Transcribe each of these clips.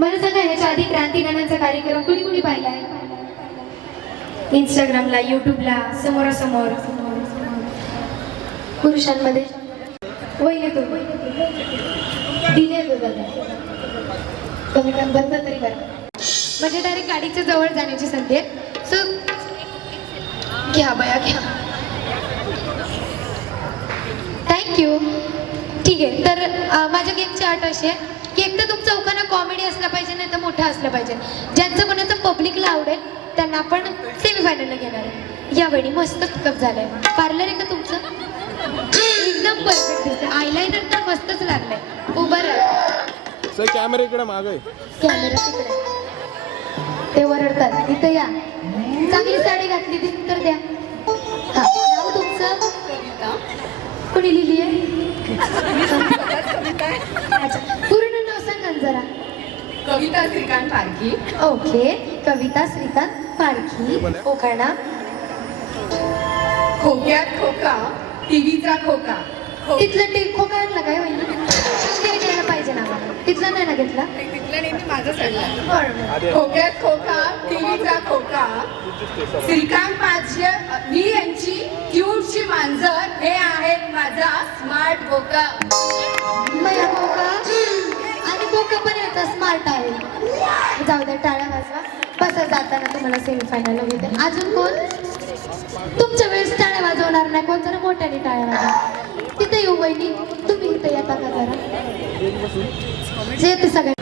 मला सांगा ह्याच्या आधी क्रांती गाण्यांचा कार्यक्रम कुणी कुणी पाहिलाय? इंस्टाग्रामला, युट्यूबला, समोरासमोर पुरुषांमध्ये वय तू दिले दादा कमी कमी बंद तरी करा म्हणजे डायरेक्ट गाडीच्या जवळ जाण्याची संधी आहे. सो घ्या बया घ्या. थँक्यू. ठीक आहे. तर माझ्या गेमची अट अशी आहे की एक तर तुमचा उखाणा कॉमेडी असला पाहिजे नाही तर मोठा असला पाहिजे. ज्यांचं कोणाचं पब्लिकला आवडेल त्यांना आपण सेमीफायनलला घेणार आहे. या वेळी मस्त पिकअप झालंय. पार्लर आहे का तुमचं? एकदम परफेक्ट दिसतंय. आयलाइनर तर मस्तच लागलंय. उभं राहा. सर कॅमेरा इकडे मागे. कॅमेरा तिकडे. ते वरडतात. इथं या. चांगली साडी घातली ती तर द्या. हा नाव तुमचं? कोणी लिहिली आहे? अच्छा पूर्ण नाव सांगा जरा. कविता श्रीकांत पारखी. ओके. कविता श्रीकांत पारखी. उखाणा. खोक्यात खोका टीव्हीचा खोका. तिथलं ते खोका आणला काय वहिनी? ते घ्यायला पाहिजे ना मला. तिथलं नाही ना घेतला? तिथलं नेहमी माझं सगळं. बरोबर. खोक्यात खोका टीव्हीचा खोका. श्रीकांत पारखी मी यांची क्यूटची मांजर. हे आहेत माझा स्मार्ट बोका. मया बोका आणि बोका पण येतं स्मार्ट आहे. जाऊ द्या टाळ्या वाजवा. बसा जाताना तुम्हाला सेमीफायनल घेते. अजून कोण? तुमच्या वेळेस टाळ्या वाजवणार नाही कोण? जरा मोठ्याने टाळ्या वाजवा. तिथे येऊ वहिनी. तुम्ही इथे येता का जरा? जे ते सगळे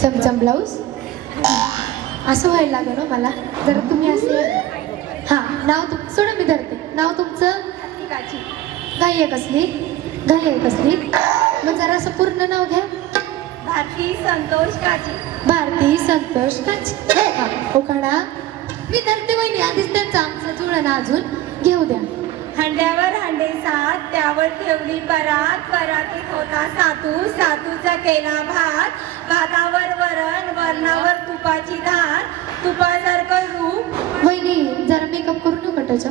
चमचम ब्लाऊज असं व्हायला लागलं ना मला. जरा तुम्ही असे हा नाव तुम सोडा मी धरते. नाव तुमचं? घाई आहे कसली? घाई आहे कसली? मग जरा असं पूर्ण नाव घ्या. भारती संतोष काजी. भारती संतोष काची. हा उखाणा. मी धरते वहिनी. आधीच त्यांचं आमचं जुळणं अजून घेऊ द्या. हांड्यावर हांडे सात त्यावर ठेवली परात. परातीत होता सातू. सातूचा केला भात. भातावर वरण. वरणावर तुपाची धार. तुपासारखं रूप. वहिनी जरा मेकअप करू नका त्याच्या.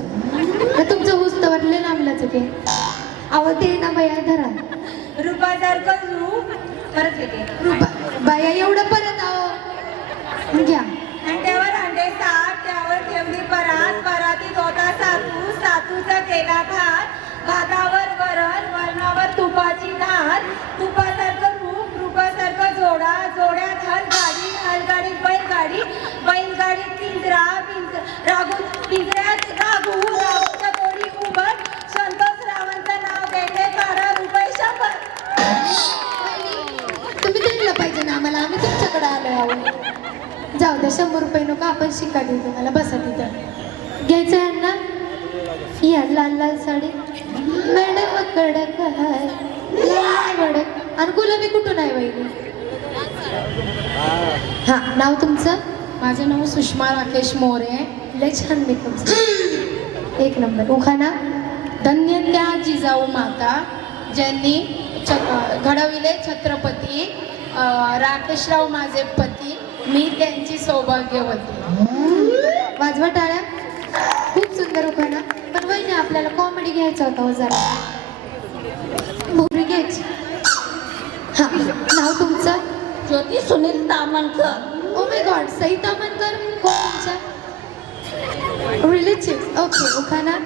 तुमचं हुस्तवर लय लांबलाच ते. अहो ते ना बाया धरा. रूपासारखं रूप. परत येते. रुपा बाया एवढं परत आहो घ्या. हांड्यावर हांडे सात त्यावर ठेवली परात. परातीत होता सातू. सातूचा केला भात. भातावर वरण. वरणावर तुपाची धार. तुपासारखं रूप. रूपासारखं जोडा. जोड्यात हलगाडी. हलगाडीत बैलगाडी. बैलगाडीत पिंजरा. पिंजऱ्यात राघू. राघूच्या कोणी उभट. संतोष रावांचं नाव घेते. 12 रुपये 100. तुम्ही द्यायला पाहिजे ना आम्हाला. आम्ही तुमच्याकडे आलो आहोत. जाऊ द्या 100 रुपये नको. आपण शिका देऊ तुम्हाला. बसा तिथं. घ्यायचं यांना. या लाल लाल साडी. मॅडम कडक आहे. लाल वडक. आणि गुलाबी कुठून आहे वहिनी? हा नाव तुमचं? माझं नाव सुषमा राकेश मोरे. लय छान मेकअप. एक नंबर. उखाणा. धन्य त्या जिजाऊ माता ज्यांनी घडविले छत्रपती. राकेशराव माझे पती. मी त्यांची सौभाग्यवती. वाजवा टाळ्या. खूप सुंदर उखाणा. पण वहिनी आपल्याला कॉमेडी घ्यायचा होता हो जरा. भोपळी घ्यायची. हा नाव तुमचं? Jyoti Sunil Tamankar. Oh my god. Sai Tamankar कोण तुमच्या? रिलेटिव्ह. ओके. उखाणा.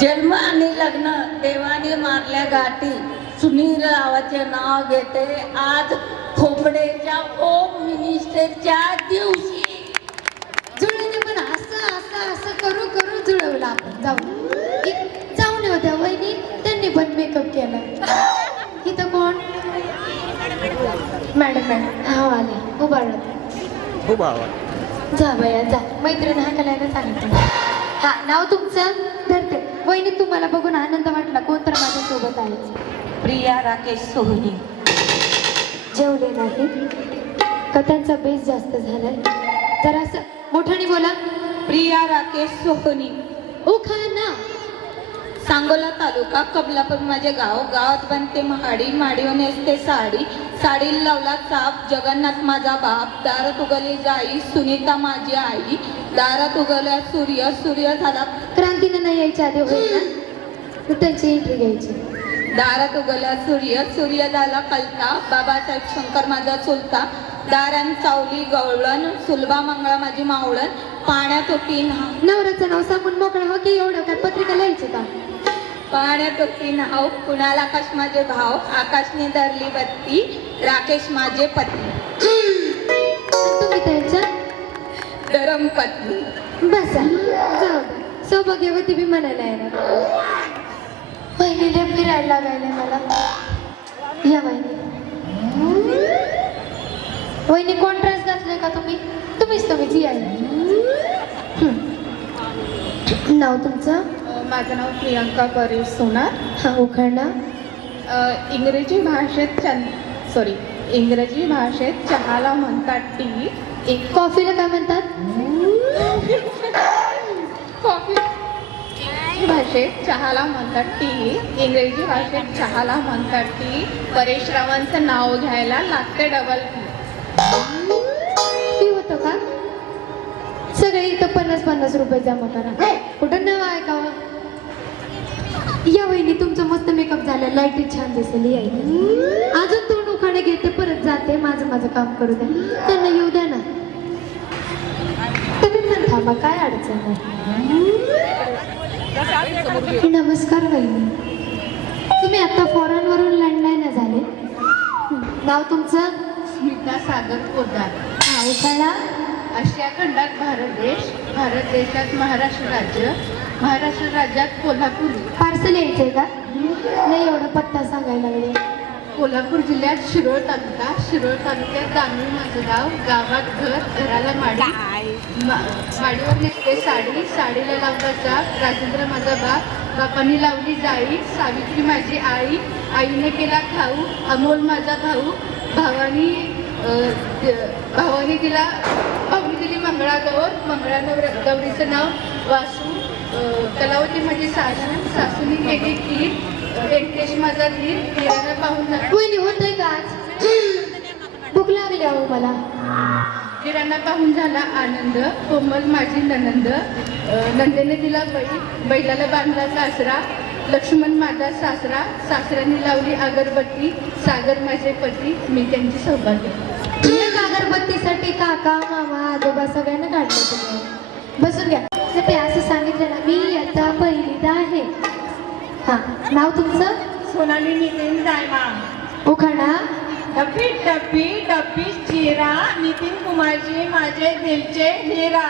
जन्म आणि लग्न देवाने मारल्या गाठी. सुनील रावाचे नाव घेते आज खोपडेच्या होम मिनिस्टरच्या दिवशी. जुळवणे पण असं असं असं करू करू जुळवलं आपण. जाऊन होत्या वहिनी. त्यांनी पण मेकअप केला. इथं कोण? मॅडम. हा आले. उभारलं. खूप आवाज. जा बया जा. मैत्रीण हाकलायला सांगितलं. हा नाव तुमचं? धरते. वहिनी तुम्हाला बघून आनंद वाटला. कोण तर माझ्यासोबत आहे? प्रिया राकेश सोहनी. जेवले नाही का? त्यांचा बेस जास्त झालाय. जरा असं मोठ्याने बोला. प्रिया राकेश सोहनी. उखाणा. सांगोला तालुका कबलापूर माझे गाव. गावात बनते महाडी. माडीवर नेसते साडी. साडीला लावला चाप. जगन्नाथ माझा बाप. दारात उगवली जाई. सुनीता माझी आई. दारात उगवला सूर्य. सूर्य झाला. क्रांतीनं नाही यायच्या आधी होईल ना तर त्यांची एंट्री घ्यायची. दारात उगवला सूर्य. सूर्य झाला कलता. बाबासाहेब शंकर माझा चुलता. दारान चावली गवळण सुलभा मंगळा माझी मावळण पाण्यात होती नाव नवऱ्याचं नाव सांगून मोकळा हो की एवढं काय पत्रिका लिहायची का? पाण्यात होती नाव कुणाला आकाश माझे भाव आकाशने धरली बत्ती राकेश माझे पती तुम्ही त्यांच्या धरम पत्नी. बसा जाऊ दे. सौभाग्यवती बी म्हणायला येणार. बहिणीला फिरायला लागायला मला. या वहिनी. वहिनी कोण ड्रेस घातले का तुम्ही? तुम्हीच या. नाव तुमचं? माझं नाव प्रियंका परेश सोनार. हा उखाणा. इंग्रजी भाषेत चहाला म्हणतात टी. कॉफीला काय म्हणतात? कॉफी भाषेत चहाला म्हणतात टी. इंग्रजी भाषेत चहाला म्हणतात टी. परेश रावांचं नाव घ्यायला लागते डबल फी होतं का? सगळे इथं 50-50 रुपये जमा करा. कुठं नाव ऐकावं? या वहिनी तुमचं मस्त मेकअप झालं. लाईटी छान दिसेल. यायला अजून 2 उखाणे घेते परत जाते. माझं काम करू द्या. त्यांना येऊ द्या ना. तुम्ही पण थांबा काय अडचण नाही. नमस्कार वहिनी. तुम्ही आता फॉरेन वरून लंडनला झाले. नाव तुमचं? स्मिता सागर पोदार. हा उखाणा. आशिया खंडात भारत देशात महाराष्ट्र राज्य, महाराष्ट्र राज्यात कोल्हापूर. पार्सल यायचंय का? नाही एवढा पत्ता सांगायला लागले. कोल्हापूर जिल्ह्यात शिरोळ तालुक्यात दानवी माझं गाव. गावात घराला माडी. माडीवर नेसते साडीला लावला चाप. राजेंद्र माझा बापाने लावली जाळी. सावित्री माझी आईने केला खाऊ. अमोल माझा भाऊ. भावानी दिली मंगळागौर. गौरीचं नाव वासू. कलावती माझी सासूनी केली खीर. व्यंकटेश माझा धीर. हिराला पाहून वहिनी होतंय का आज? भूक लागली अहो मला. हिरांना पाहून झाला आनंद. कोमल माझी ननंद. नंदेने दिला बैलाला बांधला कासरा. लक्ष्मण माझा सासऱ्याने लावली अगरबत्ती. सागर माझे पती. मी त्यांची सौभाग्य. एक अगरबत्तीसाठी काका मामा आजोबा सगळ्यांना काढलं तुम्ही. बसून घ्या. ते असं सांगितलं ना मी आता पहिलीदा आहे. हा नाव तुमचं? सोनाली नितीन जायमा. उखाणा. डब्बी चिरा. नितीन कुमारजी माझे दिलचे हिरा.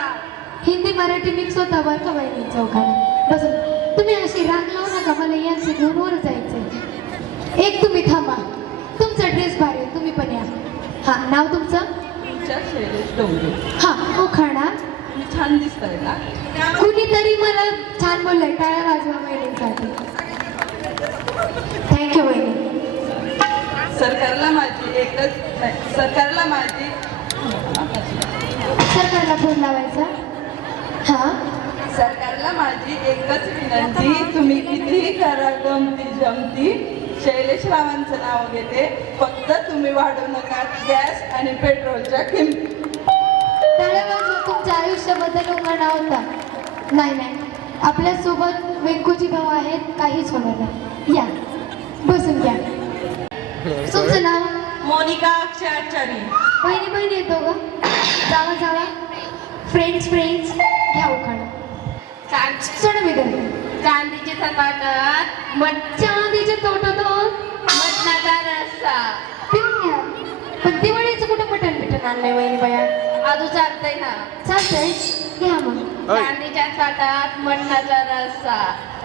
हिंदी मराठी मिक्स होता बरं का वहिनीचा उखाणा. बसून तुम्ही अशी राग लावू नका. मला यांचे घेऊन वर जायचंय. एक तुम्ही थांबा. तुमचा ड्रेस भारी आहे. तुम्ही पण या. हा नाव तुमचं? शैलेश डोंगरे. हा उखाणा. छान दिसतंय ना. कुणीतरी मला छान बोललंय. टाळ्या वाजवा वहिनीसाठी. थँक्यू वहिनी. सरकारला फोन लावायचा. हा सरकारला माझी एकच विनंती. तुम्ही कितीही करा गमती जमती. शैलेश रावांचं नाव घेते. फक्त तुम्ही वाढवू नका गॅस आणि पेट्रोलच्या किमती. टाळ्या वाजवा. तुमच्या आयुष्याबद्दल उखाणा होता. नाही आपल्यासोबत वेंकुजी भाऊ आहेत. काहीच होणार नाही. या बसून घ्या. तुमचं नाव? मोनिका अक्षय आचारी. बहिणी येतो ग. जावा फ्रेंड्स घ्या उखाणा. सोड मी चांदीचे सपाटात चांदीचे तोटातून मटणाचा रस्सा. पिऊन घ्या. पण दिवाळीचं कुठं मटण आणलंय वहिनी बाया? आजू चालतंय ना. चालतंय घ्या मग. चांदीच्या ताटात मटणाचा रस्सा.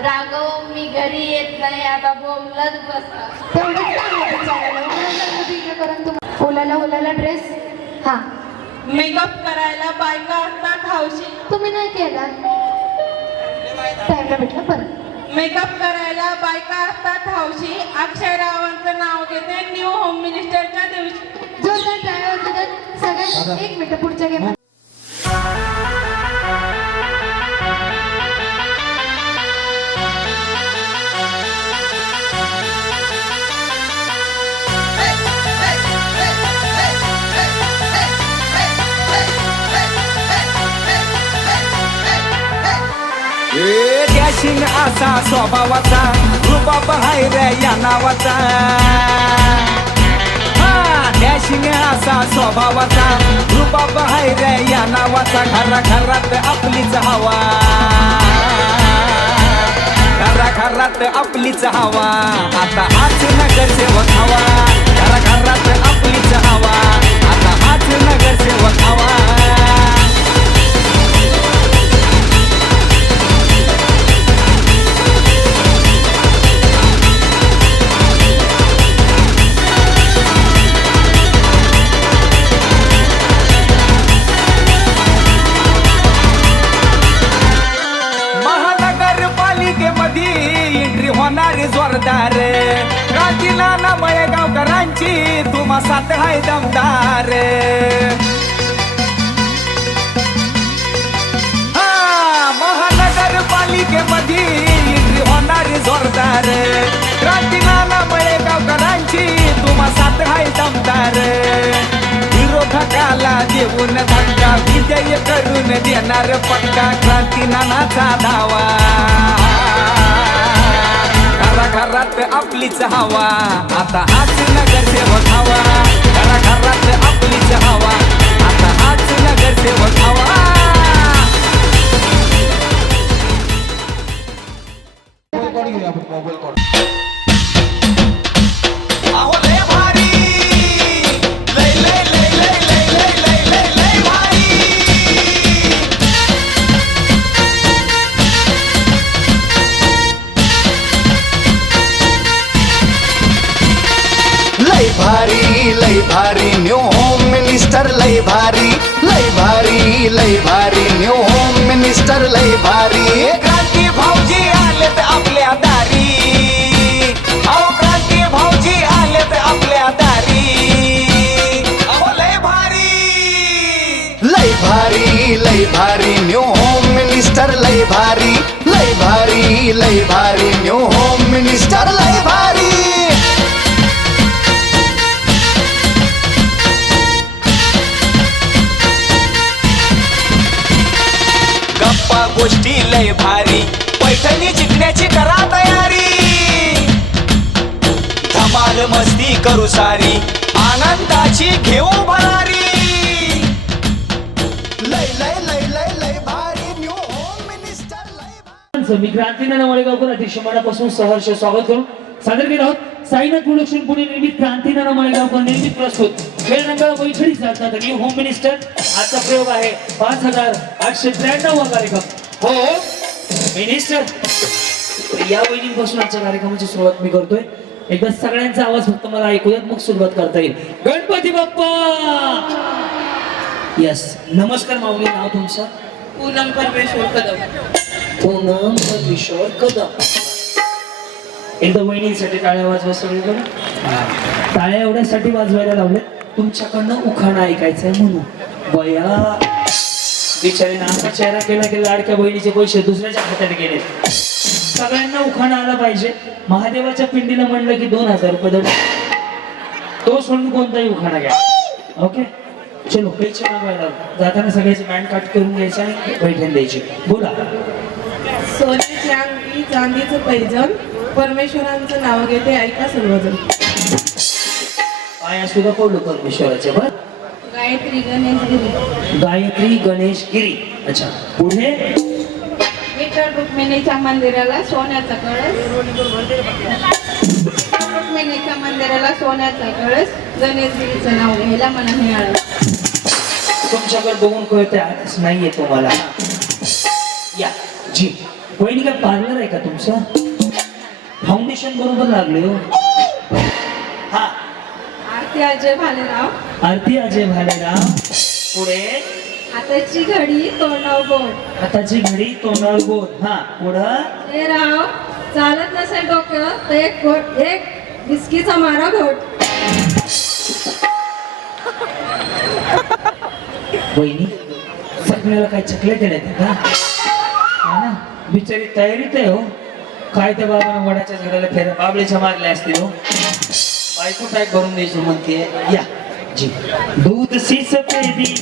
राघव मी घरी येत नाही आता बोंबलत बसा. तेवढंच सांगा बिचारायला. करून तुम्हाला ओलाला ड्रेस. हा मेकअप करायला बायका असतात हौशी. तुम्ही नाही केला. टाइमला भेटलं परत. मेकअप करायला बायका असतात हौशी. अक्षय रावांचं नाव घेते न्यू होम मिनिस्टरच्या दिवशी. जोरदार टाळ्या वाजवतात सगळ्यांना. 1 मिनिट पुढच्या गेम. डॅशिंग असा स्वभावाचा. रुबाब हाय रे या नावाचा. डॅशिंग असा स्वभावाचा रुबाब हाय रे या नावाचा घराघरात आपलीच हवा घराघरात आपलीच हवा आता हाच नगरसेवक हवा घराघरात आपलीच हवा आता हाच नगरसेवक हवा महानगरपालिकेमध्ये एंट्री होणारी जोरदार क्रांतीनाना मळेगावकरांची तुम्हा साथ हाय दमदार महानगरपालिकेमध्ये एंट्री होणारी जोरदार क्रांतीनाना मळेगावकरांची तुम्हा साथ हाय दमदार विरोधकाला देऊन धक्का विजय करून देणार पक्का क्रांतीनानाचा धावा घराघरात आपलीच हवा आता हाच नगरसेवक हवा घराघरात आपलीच हवा आता हाच नगरसेवक हवा अहो लय भारी लय लय लय लय लय लय लय लय लय भारी लय भारी न्यू होम मिनिस्टर लय भारी न्यू होम मिनिस्टर लय भारी क्रांती भाऊजी आलेत आपल्या दारी अहो क्रांती भाऊजी आलेत आपल्या दारी अहो लय भारी न्यू होम मिनिस्टर लय भारी न्यू होम मिनिस्टर लय भारी गप्पा गोष्टी लय भारी पैठणी जिंकण्याची करा तयारी धमाल मस्ती करू सारी आनंदाची घेऊ भरारी लय भारी न्यू होम मिनिस्टर लय भारी मी क्रांतीनाना मळेगावकर अतिशय मनापासून सहर्ष स्वागत करून सादर केलं आहोत साईनाथ प्रोडक्शन पुणे निर्मित क्रांतीनाना मळेगावकर निर्मित प्रस्तुत खेळ रंगाला बैठडी चालतात न्यू होम मिनिस्टर आजचा प्रयोग आहे 5893 वा कार्यक्रम हो मिनिस्टर या वहिनीपासून आजच्या कार्यक्रमाची सुरुवात मी करतोय एकदा सगळ्यांचा आवाज फक्त मला ऐकू द्यात मग सुरुवात करता येईल गणपती बाप्पा यस नमस्कार माऊली नाव तुमचं पूनम परमेश्वर कदम पूनम परमेश्वर कदम एकदा वहिनीसाठी टाळ्या वाजवा सगळीकडे टाळ्या एवढ्यासाठी वाजवायला लावले तुमच्याकडनं उखाणा ऐकायचंय म्हणून बया बिचारी नाचा चेहरा केला की लाडक्या बहिणीचे पैसे दुसऱ्याच्या खात्यात गेले सगळ्यांना उखाणा आला पाहिजे महादेवाच्या पिंडीला म्हणलं की 2000 रुपये दंड तो सोडून कोणताही उखाणा घ्या ओके चलो पैसे मागवायला जाताना सगळ्याचे बँड काट करून घ्यायचे आणि बैठण द्यायची बोला सोन्याची अंगठी चांदीचं पैजण परमेश्वरांचं नाव घेते ऐका सर्वजण पाया सुद्धा पडलो परमेश्वराच्या बर गायत्री गणेश गायत्री गणेश गिरी अच्छा पुढे विठ्ठल रुक्मिणीच्या मंदिराला सोन्याचा कळस रुक्मिणीच्या मंदिराला सोन्याचा कळस गणेशगिरीचं नाव घ्यायला मला मिळालं तुमच्याकडे बघून कळते आताच नाहीये तुम्हाला या जी वहिनी काय पार्लर आहे का तुमचं फाउंडेशन बरोबर लागले हो हा आरती अजय भालेराव आरती अजय भालेराव पुढे हाताची घडी तोंडाव बोट हाताची घडी तोंडावर बोट हा पुढं हे राव चालत नसेल डोकं तर एक बिस्कीचा मारा घोट वहिनी सगळ्याला काय चकले केले का हा ना बिचारी तयारीत आहे हो काय त्या बाबांना वडाच्या झाडाला फेरा बाबळीच्या मारल्या असतील हो बायको पॅक भरून द्यायची म्हणते या जी दूध सी सफेदी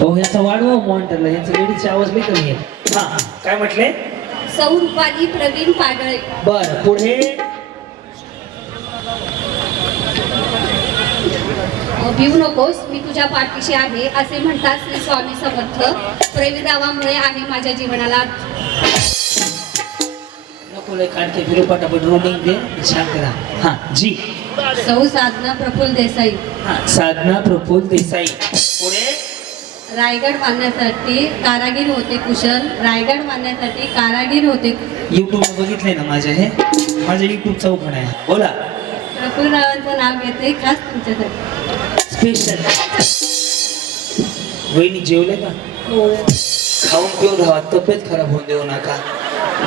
हो ह्याचा वाढवा मॉनिटरला, ह्याचा लेडीजची आवाज लई कमी आहे. हा काय म्हटले? सौ रुपाली प्रवीण पागळे. बर पुढे. भिवू नकोस मी तुझ्या पाठीशी आहे असे म्हणतात श्री स्वामी समर्थ. प्रवीणरावामुळे आहे माझ्या जीवनाला. नको लय काढते फिरू पटापट रोलिंग दे शांत राहा. हा जी. सौ साधना प्रफुल्ल देसाई. हा साधना प्रफुल्ल देसाई. पुढे. रायगड बांधण्यासाठी कारागीर होते कुशल. रायगड बांधण्यासाठी कारागीर होते. युट्यूब बघितलंय ना माझ्या, हे माझं युट्यूब चौकण आहे. बोला. प्रफुल्लरावांचं नाव घेते खास तुमच्यासाठी. स्पेशल. वहिनी जेवले का? हो. खाऊन पिऊन राहा, तब्येत खराब होऊन देऊ नका.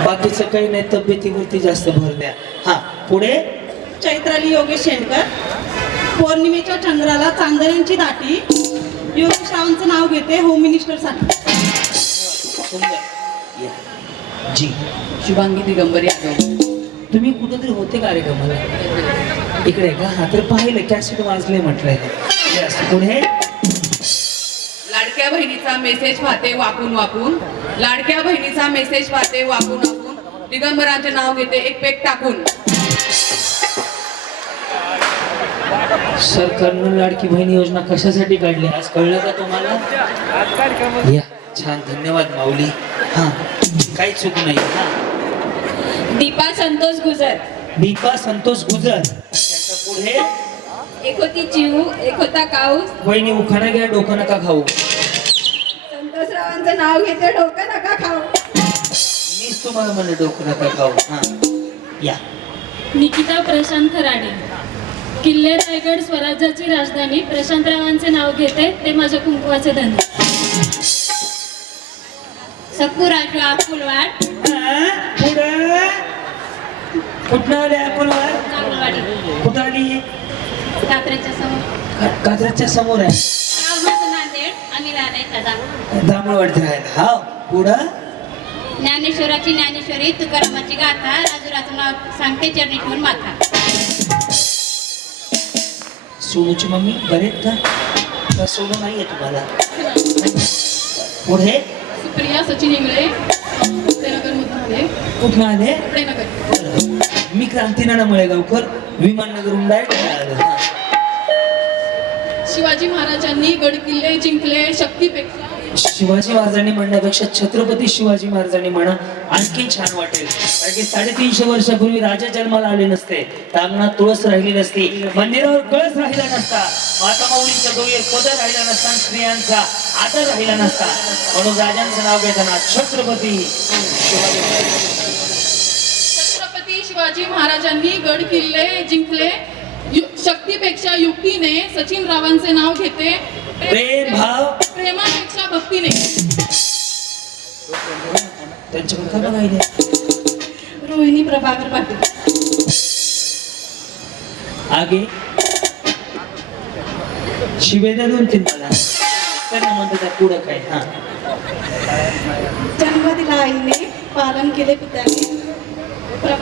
बाकीचं काही नाही, तब्येतीवरती जास्त भर द्या. हा पुढे. चैत्राली योगेश शेंडकर. पौर्णिमेच्या चंद्राला चांदण्यांची दाटी. योगेश रावांचं नाव घेते होम मिनिस्टरसाठी. सुंदर. या. जी. शुभांगी दिगंबर यादव. तुम्ही कुठेतरी होते कार्यक्रमाला इकडे का? हा तर पाहिलं कॅसेट वाजले म्हटलंय. Yes. पुढे. लाडक्या बहिणीचा मेसेज पाहते वाकून वाकून. लाडक्या बहिणीचा मेसेज पाहते वाकून वाकून. दिगंबरांचे नाव घेते एक पेक टाकून. सरकारनं लाडकी बहीण योजना कशासाठी काढली आज कळलं का तुम्हाला? या छान धन्यवाद माऊली. हा काही चूक नाही. हा दीपा संतोष गुजर. दीपा संतोष गुजर. त्याच्या पुढे. एक होती चिऊ एक होता काऊस. वहिनी उखाणा घ्या, डोकं नका खाऊ. संतोषरावांचं नाव घेते डोकं नका खाऊ. मीच तुम्हाला म्हणलं डोकं नका खाऊ. हा या. निकिता प्रशांत खराडे. किल्ले रायगड स्वराज्याची राजधानी. प्रशांतरावांचे नाव घेते ते माझ्या कुंकवाचे धनी. सकू राजू अकुलवाड. पुढे. कुठं आले आपण? जांभळवाडी. कुठं आली? कात्रेच्या समोर. कात्रजच्या समोर आहे. गाव माझं नांदेड. आम्ही राहणार दादा. जांभळवाडीत राहायला. हा पुढं. ज्ञानेश्वराची ज्ञानेश्वरी तुकारामाची गाथा. राजूराचं नाव सांगते चरणी ठेवून माथा. सोनूची मम्मी बरेत का सोनू नाहीये तुम्हाला? पुढे. सुप्रिया सचिन इंगळे. मुक्तेनगर कुठं आले? मुक्तेनगर. मी क्रांतीनाना मळेगावकर. विमाननगरहून डायरेक्ट आलो. हा. शिवाजी महाराजांनी गड किल्ले जिंकले. शक्तीपेक्षा शिवाजी महाराजांनी म्हणण्यापेक्षा छत्रपती शिवाजी महाराजांनी म्हणा आणखी छान वाटेल. कारण की 350 वर्षापूर्वी राजा जन्माला आले नसते, अंगणात तुळस राहिली नसती, मंदिरावर कळस राहिला नसता, माता माऊलींच्या डोळ्यावर पदर राहिला नसता, स्त्रियांचा आदर राहिला नसता. म्हणून राजांचं नाव घेताना छत्रपती शिवाजी महाराजांनी गड किल्ले जिंकले. शक्तीपेक्षा युक्तीने. सचिन रावांचे नाव घेते प्रेम भाव. प्रेमापेक्षा भक्तीने. त्यांच्याकडे काय बघायले? रोहिणी प्रभाकर पाटील. आगे शिवेद्या 2-3 मला त्यांना म्हणतात त्या पुढं काय. हा जन्म दिला आईने पालन केले पित्याने.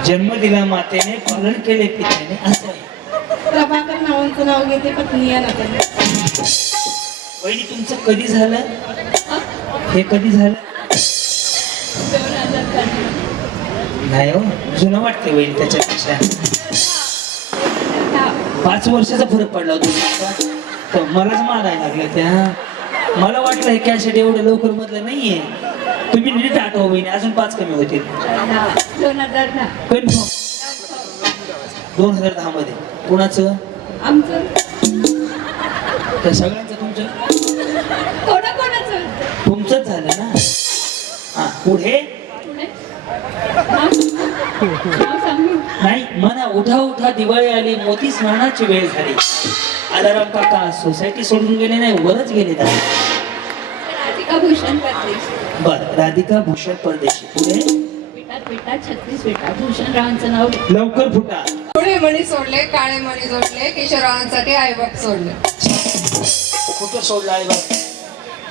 जन्म दिला मातेने पालन केले पित्याने. असं आहे. प्रभाकर नावांचं नाव घेते पत्नी या नात्याने. वहिनी तुमचं कधी झालं? हे कधी झालं? नाही हो जुनं वाटते वहिनी त्याच्यापेक्षा. 5 वर्षाचा फरक पडला होता तर मलाच मागायला लागलं त्या. मला वाटलं हे कॅसेट एवढं लवकर मधलं नाहीये. तुम्ही नीट आठवा वहिनी, अजून 5 कमी होतील. 2010. कन्फर्म 2010 मध्ये. कुणाचं? आमचं. त्या सगळ्यांचं तुमचं? कोणाकोणाचं? तुमचंच झालं ना. हा पुढे. नाव सांगू. नाही म्हणा. उठा उठा दिवाळी आली, मोती स्नानाची वेळ झाली. आलाराम काका सोसायटी सोडून गेले नाही, वरच गेले. राधिका भूषण परदेशी. बर राधिका भूषण परदेशी. पुढे. पिठात पिठात 36 पिठात. भूषण रावांचं नाव. लवकर फुटा. पिवळे मणी सोडले काळे मणी जोडले किशोरांसाठी आईबाप सोडले. कुठं सोडला आहे बघ?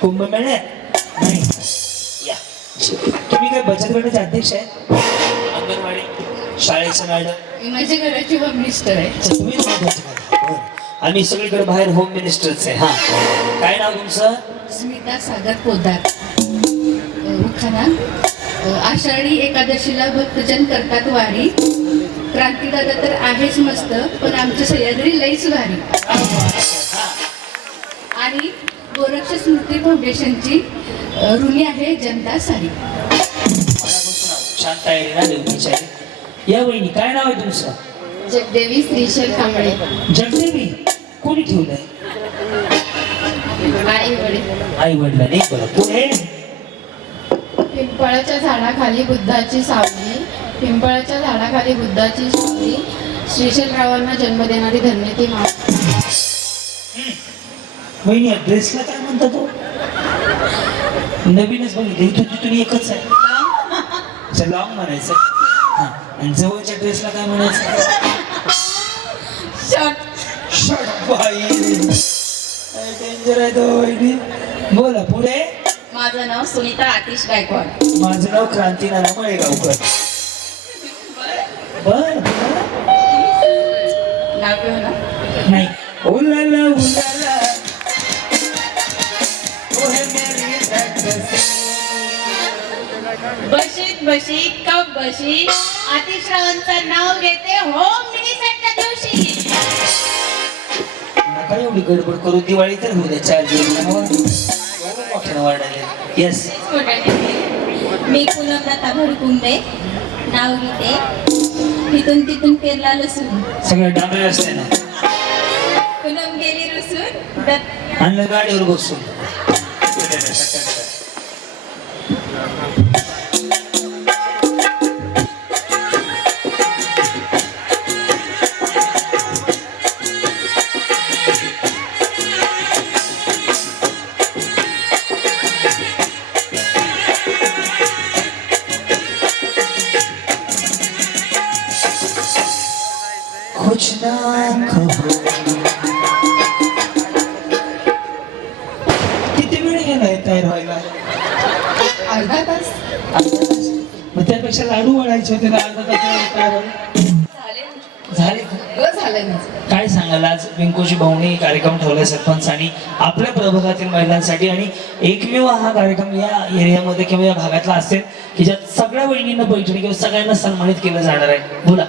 कुंभमेळ्यात नाही. या तुम्ही काय बचत गटाचे अध्यक्ष आहे? अंगणवाडी शाळेचं मॅडम? मी माझ्या घराची होम मिनिस्टर आहे. अच्छा, तुम्ही बचत गट. बरं. आम्ही सगळीकडे बाहेर होम मिनिस्टरच आहे. हा, काय नाव तुमचं? स्मिता सागर पोदार उखाणा. आषाढी एकादशीला भक्तजन करतात वारी. क्रांतीदादा तर आहेच मस्त, पण आमची सह्याद्री लईच भारी. आणि गोरक्ष स्मृती फाउंडेशनची ऋणी आहे जनता सारी. शांत आहे ना देवकीच्या. या वहिनी, काय नाव आहे तुमचं? जगदेवी श्रीशैल कांबळे. जगदेवी. कोणी ठेवलंय? आई वडील. आई वडिलांनी. बरं, पुढे. पिंपळाच्या झाडाखाली बुद्धाची सावली. पिंपळाच्या झाडाखाली बुद्धाची सावली. श्रीशैलरावांना जन्म देणारी धन्य ती माता. वहिनी, ड्रेसला काय म्हणता तो? नवीनच बघितलं, इथून तिथून एकच आहे. लॉंग म्हणायचं. हा, आणि जवळच्या ड्रेसला काय म्हणायचं? शर्ट. बाई, डेंजर आहे तो वहिनी. बोला पुढे. माझं नाव सुनीता आतिश गायकवाड. माझं नाव क्रांती नाना मळेगावकर. बर. नाव घेऊ ना. नाही. उलाला उलाला ओहे मेरी धडकन. बशीत बशीत कप बशी आतिशरावांचं नाव घेते होम मिनिस्टरच्या दिवशी. नका एवढी गडबड करू, दिवाळी तर होऊ द्या. 4 दिवस मोठ्यानं वाढायला. येस. मी पुनमलता भडकुंडे नाव घेते तिथून तिथून पेरला लसून. सगळं डांबरे असते ना. पुनम गेली रुसून आणलं गाडीवर बसून. कुछ ना कहो. किती वेळ गेलाय तयार व्हायला? अर्धा तास. मग त्यापेक्षा लाडू वळायचे होते ना. अर्धा तास तयार झाले. झालंय माझं. काय सांगाल, आज पिंकोजी भाऊनी कार्यक्रम ठेवलाय सरपंच आणि आपल्या प्रभागातील महिलांसाठी, आणि एकमेव हा कार्यक्रम या एरियामध्ये किंवा या भागातला असेल की ज्यात सगळ्या वहिनींना पैठणी किंवा सगळ्यांना सन्मानित केलं जाणार आहे. बोला.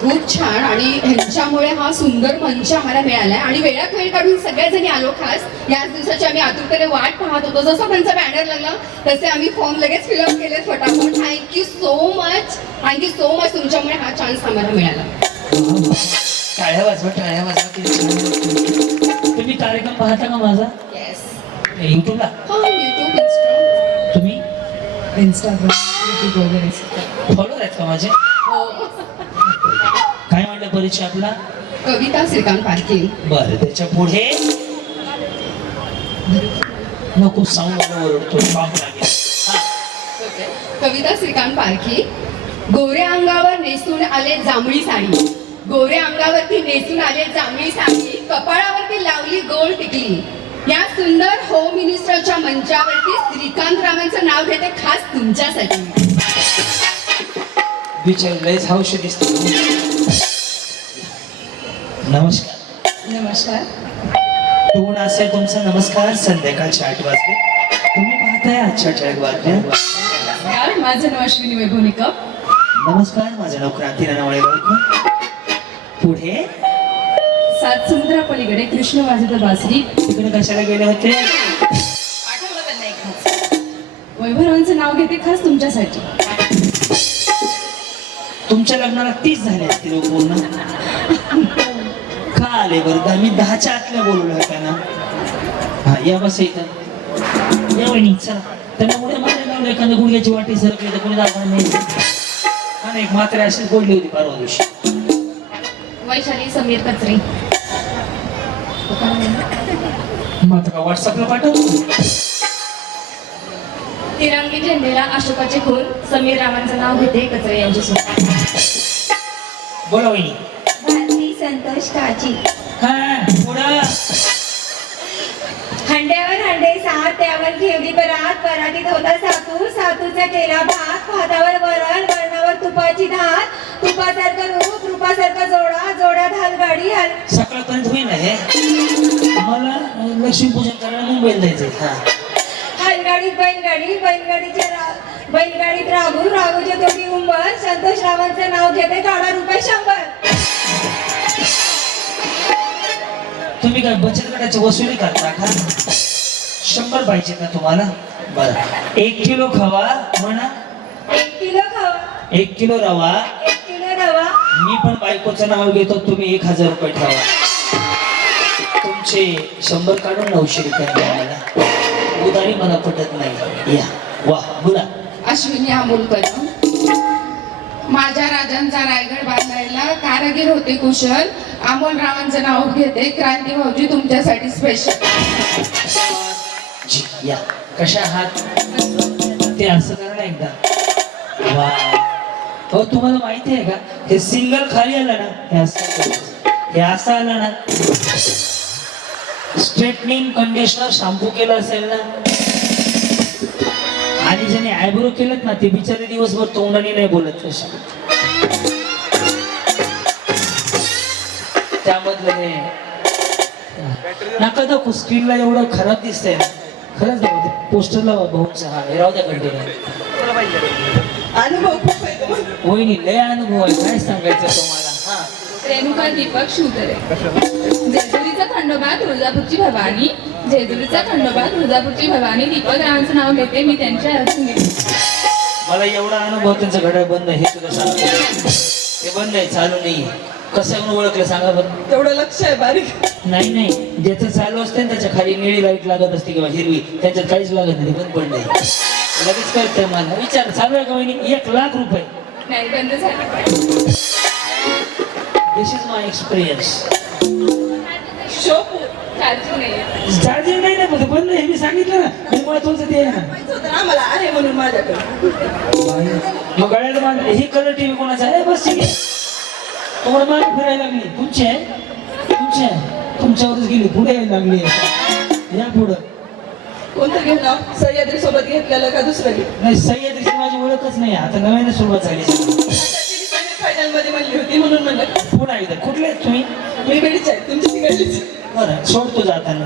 खूप छान. आणि ह्यांच्यामुळे हा सुंदर मंच आम्हाला मिळालाय आणि वेळात वेळ काढून सगळ्याजणी आलो. खास याच दिवसाची आम्ही आतुरतेने वाट पाहत होतो. जसं त्यांचा बॅनर लागला तसे आम्ही फॉर्म लगेच फिलअप केले फटाफट. Thank you so much. Thank you so much. तुमच्यामुळे हा चान्स आम्हाला मिळाला. टाळ्या वाजवा, टाळ्या वाजवा. किती छान. तुम्ही कार्यक्रम पाहता का माझा? येस. युट्यूबला? हो, युट्यूब, इंस्टा. तुम्ही इंस्टाग्राम, युट्यूब वगैरे. फॉलो आहेत का माझे? हो. काय म्हणलं परिचय आपला? कविता श्रीकांत पारखी. बरं, त्याच्या पुढे नको साऊंड ओरडतो. शॉक लागेल. हा. कविता श्रीकांत पारखी. गोऱ्या अंगावर नेसून आले जांभळी साडी. गोऱ्या अंगावरती नेसून आले जांभळी साडी. कपाळावरती लावली गोल टिकली. या सुंदर होम मिनिस्टरच्या मंचावरती श्रीकांतरावांचं नाव घेते खास तुमच्यासाठी. विचार लयच हौशी दिसतो. नमस्कार. नमस्कार. टोन असेल तुमचा. नमस्कार. संध्याकाळचे 8 वाजले. तुम्ही पाहताय आजच्या ठळक बातम्या. नमस्कार. माझं नाव अश्विनी वैभव निकम. नमस्कार. माझं नाव क्रांती नाना मळेगावकर. पुढे. 7 समुद्रापलीकडे कृष्ण वाजत बासरी. तिकडे कशाला गेले होते? आठवलं त्यांना एक खास. वैभवरावांचं नाव घेते खास तुमच्यासाठी. तुमच्या लग्नाला 30 झाले असतील पूर्ण. का आले बरं? आम्ही 10च्या आतल्या बोलवलं होत्या ना. हा, या बस इथं. या वहिनी चला. त्यांना उड्या मारायला लावलं. एखाद्या गुडघ्याची वाटी सरकली तर कोणी दाखवणार नाही. आणि एक मात्र अशीच बोलली होती परवा दिवशी. वैशाली समीर कचरे. मग आता का व्हॉट्सअपला पाठव. तिरंगी झेंडेला अशोकाचे खून. समीर रावांचं नाव घेते कचरे यांच्यासोबत. बोला वहिनी. भारती संतोष काची. हा, पुढं. हंड्यावर हंडे सात त्यावर ठेवली परात. परातीत होता सातू. सातूचा केला भात. भातावर वरण. वरणावर तुपाची धार. तुपासारखं रूप. रूपासारखं जोडा. जोड्यात हलगा गडी सकाळपर्यंत होईल ना हे मला लक्ष्मीपूजन करायला मुंबईला जायचंय हा हलगाडीत बैलगाडीत राघूच्या तोंडी उंबर संतोष रावांचं नाव घेते काढा रुपये 100. तुम्ही काय बचत गटाची वसुली करता का 100 पाहिजे का तुम्हाला बरं 1 किलो खवा म्हणा 1 किलो खवा 1 किलो रवा 1 किलो रवा. मी पण बायकोचं नाव घेतो तुम्ही 1000 रुपये ठेवा तुमचे 100 काढून 900 रुपये द्या मला उधारी मला पटत नाही या वा बोला अश्विनी अमोल कदम. माझ्या राजांचा रायगड बांधायला कारागीर होते कुशल. अमोल रावांचं नाव घेते क्रांती भाऊजी तुमच्यासाठी स्पेशल. जी या कशा आहात ते असं करा ना एकदा वा हो तुम्हाला माहिती आहे का हे सिंगल खाली आलं ना हे असं आलं ना स्ट्रेटनिंग कंडिशनर शॅम्पू केलं असेल ना आणि ज्याने आयब्रो केलं ना ते बिचारे दिवसभर तोंडाने नाही बोलत तसे त्यामधलं हे नका दाखवू स्क्रीनला एवढं खराब दिसतंय खरंच दाखवते पोस्टर लावा भाऊचा हा हे राहू द्या कंटिन्यू अनुभव खूप आहे तुम्हाला. वहिनी लय अनुभव आहे काय सांगायचं तुम्हाला हा रेणुका दीपक शिवतरे. जेजुरीचा खंडोबा तुळजापूरची भवानी. जेजुरीचा खंडोबा तुळजापूरची भवानी. दीपक रावांचं नाव घेते मी त्यांच्या अर्थून घेते. मला एवढा अनुभव त्यांचं घड्याळ बंद आहे हे तुला सांगतो ते बंद आहे चालू नाही कसं म्हणून ओळखलं सांगा बरं तेवढं लक्ष आहे बारीक. नाही ज्याचं चालू असते ना त्याच्या खाली निळी लाईट लागत असते किंवा हिरवी त्याच्यात काहीच लागत नाही बंद पडलंय लगेच कळतंय मला विचार चालू आहे का वहिनी 1,00,000 रुपये नाही बंद झालं. दिस इज माय एक्सपिरियन्स शोक चार्जिंग नाही. चार्जिंग नाही ना पण बंद आहे मी सांगितलं ना हे महत्वाचं ते आहे ना होतं ना मला आहे म्हणून माझ्याकडे. मग गळ्याला बांध ही कलर टीव्ही कोणाचा आहे बस ठीक आहे तुम्हाला मागे फिरायला लागली तुमची आहे तुमच्यावरच गेली पुढे यायला लागली या पुढं कोणतं घेऊ ना सह्याद्री सोबत घेतलेलं का दुसरं घेऊ. नाही सह्याद्रीची माझी ओळखच नाही आता नव्याने सुरुवात झाली फायनल मध्ये म्हणली होती म्हणून म्हणलं. पुन्हा एकदा कुठले आहेत तुम्ही मी बेडीच आहे तुमची तिकडलीच. बरं सोडतो जाताना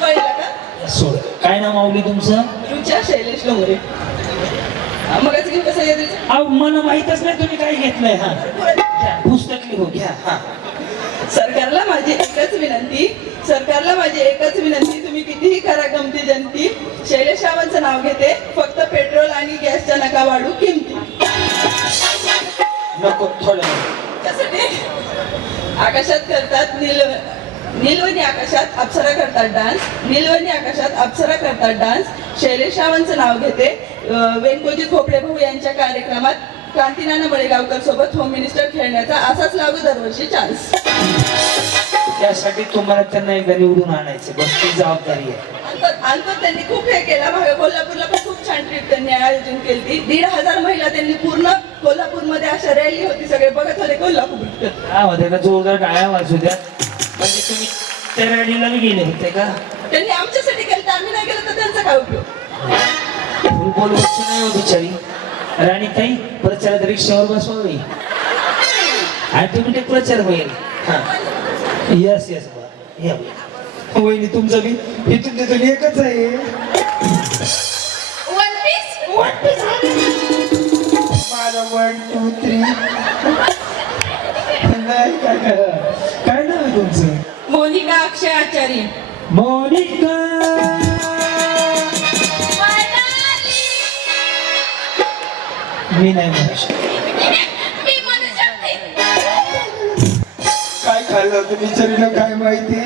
पहिला का सोड काय नाव माऊली तुमचं रुचा शैलेश डोंगरे. मगच घेऊ का सह्याद्रीचं. अहो मला माहीतच नाही तुम्ही काय घेतलंय हा घ्या पुस्तक लिहू घ्या हा सरकारला माझी एकच विनंती तुम्ही कितीही करा गमती जंती. शैलेश रावांचं नाव घेते फक्त पेट्रोल आणि गॅसच्या नका वाढू किमती. नको थोडं त्यासाठी आकाशात करतात नीलवणी आकाशात अप्सरा करतात डान्स. शैलेश रावांचं नाव घेते वेणकोजी खोपडे भाऊ यांच्या कार्यक्रमात कांतीनाना बळेगावकर सोबत होम मिनिस्टर खेळण्याचा असाच लागू दरवर्षी चान्स. त्यासाठी तुम्हाला त्यांना एकदा निवडून आणायचं बस ती जबाबदारी आहे आणतो त्यांनी खूप हे केला मागे कोल्हापूरला पण खूप छान ट्रिप त्यांनी आयोजन केली. 1,500 महिला त्यांनी पूर्ण कोल्हापूरमध्ये अशा रॅली होती सगळे बघत होते कोल्हापूर. हा त्याला जोरदार टाळ्या वाजू द्या म्हणजे तुम्ही त्या रॅलीला गेले होते का त्यांनी आमच्यासाठी केलं तर आम्ही नाही केलं तर त्यांचा काय उपयोग. फुलबॉल बच्च नाही हो बिचारी राणीताई प्रचारात रिक्षावर बसवावी ऑटोमॅटिक प्रचार होईल हा यस या वहिनी तुमचं बी इथून तिथून एकच आहे माझा 1 2 3 नाही काय नाव आहे तुमचं मोनिका अक्षय आचार्य. मोनिका मी नाही म्हणू शकत काय खाल्लं होतं बिचारीला काय माहिती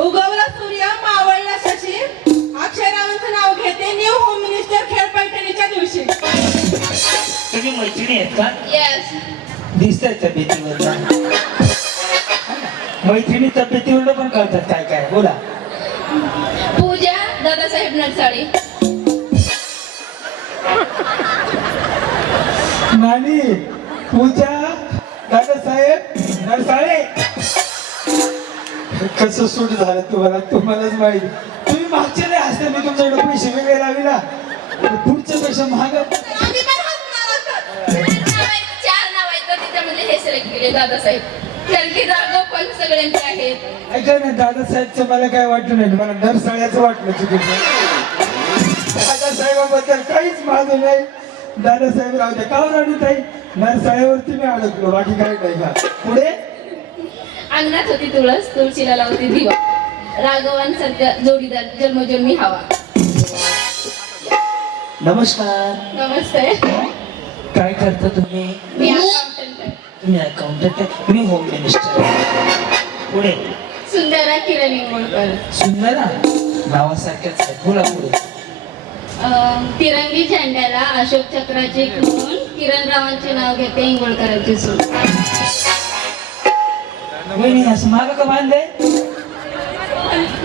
उगवला सूर्य मावळला शशी. अक्षय रावांचं नाव घेते न्यू होम मिनिस्टर खेळ पैठणीच्या दिवशी. तुम्ही मैत्रिणी आहेत का येस. दिसताय तब्येतीवर मैत्रिणी तब्येतीवर पण कळतात काय काय बोला पूजा दादासाहेब नरसाळे. नानी पूजा दादासाहेब नरसाळे कसं सूट झालं तुम्हालाच माहिती तुम्ही मागचे नाही असते मी तुमच्याकडे पैसे वेगळे लाविला पुढच्या पेक्षा महाग चार नाव आहेत तर त्याच्यामध्ये आपले हे सिलेक्ट केले दादासाहेब. कारण की राघव पण सगळ्यांचे आहेत. ऐका ना, दादासाहेबचं मला काय वाटलं नाही, मला नरसाळ्याचं वाटलं चुकीचं. दादासाहेबाबद्दल काहीच माझं नाही. दादासाहेब राहू दे. का राहू ताई? नरसाळ्यावरती मी अडकलो, बाकी काही नाही का. पुढे अंगणात होती तुळस, तुळशीला लावती दिवा. राघवांसारखा जोडीदार जन्मोजन्मी हवा. नमस्कार. नमस्ते. काय करता तुम्ही? मी अकाउंटंट आहे. तुम्ही अकाउंटंट आहे, मी होम मिनिस्टर आहे. पुढे सुंदरा किरण इंगोळकर. सुंदरा नावासारख्याच आहे. बोला पुढे. तिरंगी झेंड्याला अशोक चक्राचे खून, किरणरावांचे नाव घेते इंगोळकरांची सून. वहिनी असं मागं का बांधलंय?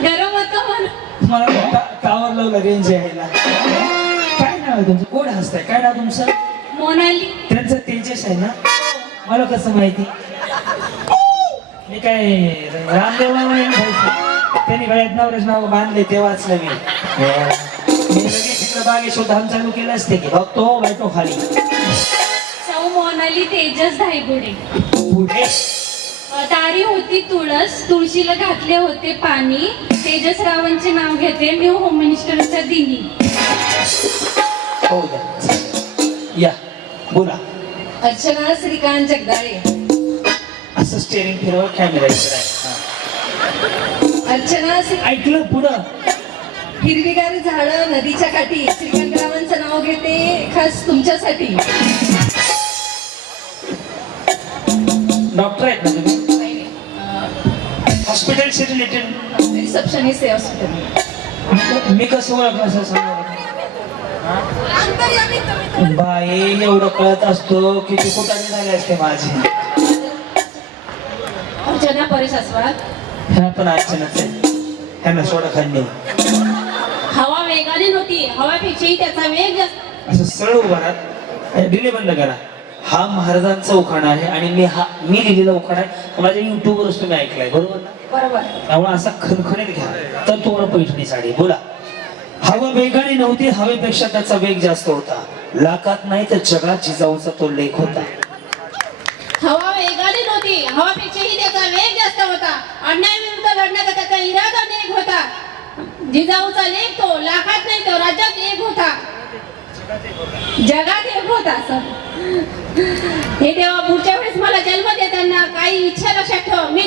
गरम होतं म्हणून. मला टावर लावला रेंज यायला. काय नाव आहे तुमचं? कोण हसताय? काय नाव तुमचं? मोनाली. त्यांचं तेजस आहे ना? मला कसं माहिती? मी काय रामदेव त्यांनी गळ्यात नवऱ्याचं नाव बांधले ते वाचलं मी. मी लगेच तिकडे बागेश्वर धाम चालू केलं असते की बघतो बायको खाली. सौ मोनाली तेजस धायगुडे. पुढे दारी होती तुळस, तुळशीला घातले होते पाणी. तेजसरावांचे नाव घेते मी होम मिनिस्टरच्या दिनी. हो द्या. या बोला. अर्चना श्रीकांत जगदाळे. असं स्टेरिंग फिरवा, कॅमेरा इकडे आहे. अर्चना ऐकलं पुढं. हिरवीगार झाडं नदीच्या काठी. श्रीकांतरावांचं नाव घेते खास तुमच्यासाठी. डॉक्टर आहेत ना तुम्ही? हॉस्पिटलशी रिलेटेड? रिसेप्शनिस्ट आहे हॉस्पिटल. मी कसं ओळखलं असं सांगा. बाई एवढं कळत असतो की ते कुठाने झाले असते माझे. अर्चना परेश अस्वाल. ह्या पण अडचणच आहे. ह्यांना सोडा खांदे. हवा वेगाने नव्हती, हवापेक्षाही त्याचा वेग जास्त. असं सरळ उभा राहा. डिले बंद करा. हा महाराजांचा उखाणा आहे आणि मी लिहिलेला उखाणा आहे. माझ्या युट्यूबवरच तुम्ही ऐकलाय, बरोबर ना? बरोबर. त्यामुळे असा खणखणीत घ्या तर तुम्हाला पैठणी साडी. बोला. हवा वेगाने नव्हती, हवेपेक्षा त्याचा वेग जास्त होता. लाखात नाही तर जगात जिजाऊचा तो लेख होता. हवा वेगाने नव्हती, हवापेक्षाही त्याचा वेग जास्त होता. अन्यायाविरुद्ध लढण्याचा त्याचा इरादा नेक होता. जिजाऊचा लेख तो लाखात नाही तो राज्यात एक होता. जगात एक होता. असं हे तेव्हा पुढच्या वेळेस मला जन्म देताना काही इच्छा लक्षात ठेव. मी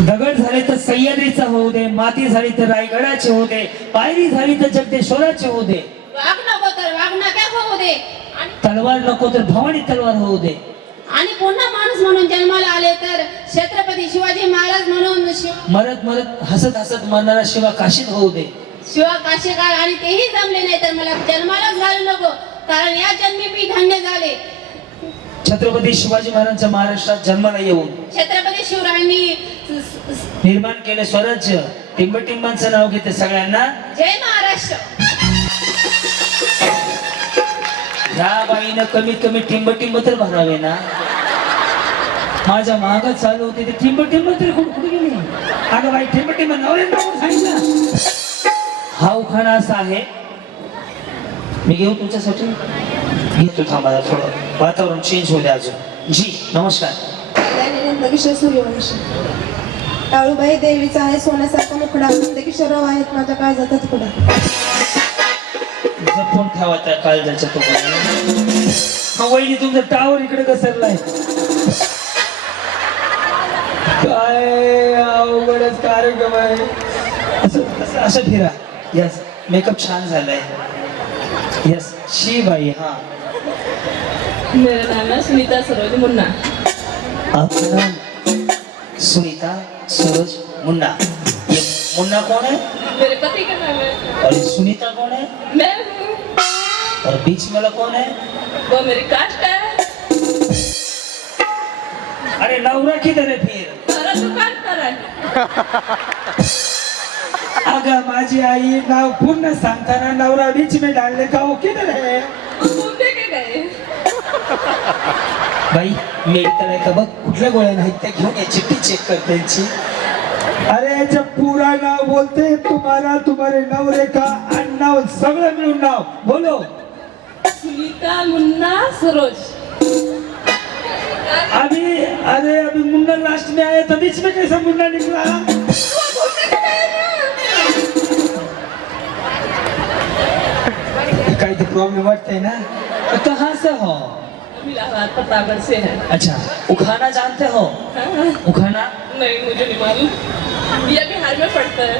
दगड झाले तर सह्याद्रीचा होऊ दे, माती झाली तर रायगडाचे होऊ दे, पायरी झाली तर जगदेश्वराचे होऊ दे, वाघ नको तर वाघ नका होऊ दे, तलवार नको तर भवानी तलवार होऊ दे, आणि पुन्हा माणूस म्हणून जन्माला आले तर छत्रपती शिवाजी महाराज म्हणून मरत मरत हसत हसत मरणारा शिवा काशीत होऊ दे. शिवा काशी काळ आणि तेही जमले नाही तर मला जन्मालाच घालू नको, कारण या जन्मी मी धन्य झाले. छत्रपती शिवाजी महाराजांच्या महाराष्ट्रात जन्माला येऊन छत्रपती शिवरायांनी निर्माण केले स्वराज्य. टिंबटिंबांचं नाव घेते सगळ्यांना जय महाराष्ट्र. या बाईनं कमीत कमी टिंबटिंब तर भरावे ना. माझ्या माग चालू होते ते टिंबटिंब तरी कुठे गेली. अगं बाई टिंबटिंब नवऱ्यानं सांगितलं. हा उखाणा असा आहे. मी घेऊ तुमच्यासाठी घेतो. थांबा थोडं वातावरण चेंज होऊ द्या अजून. जी नमस्कार. किशोर सूर्यवंशी. काळूबाई देवीचा आहे सोन्यासारखा मुखडा. किशोरराव आहेत माझ्या काळजाचा तुकडा. जपून ठेवा त्या काळजाच्या तुकड्या. वहिनी तुमचं टावर इकडे घसरलाय. काय अवघडच कार्यक्रम आहे. असं फिरा. यस मेकअप छान झालाय. यस शी बाई. हा मेरा नाम है सुनीता सरोज मुन्ना. आपका नाम सुनीता सरोज मुन्ना. ये मुन्ना कौन है मेरे पति का नाम है. और ये सुनीता कौन है मैं हूँ. और बीच वाला कौन है? वो मेरी कास्ट है. अरे नवरा किधर है फिर? सारा दुकान पर है. अगं माझी आई नाव पूर्ण सांगताना नवरा बीच में डालने का वो किधर है? घूमने के गए. बाई मेडिकल आहे का बघ. कुठल्या गोळ्या नाहीत त्या घेऊन या. चिठ्ठी चेक कर त्यांची. अरे जब पूरा नाव बोलते तुम्हारा तुम्हारे नवरे का नाव सगळं मिळून नाव बोलो. सुनीता मुन्ना सरोज। अभी मुन्ना लास्ट में आया तो बीच में कैसा मुन्ना निकला? काही तो प्रॉब्लम वाटते ना? तो कहाँ से हो? हम इलाहाबाद प्रतापगढ़ से हैं। अच्छा, उखाना जानते हो? उखाना नहीं, मुझे नहीं मालूम। ये बिहार में पड़ता है।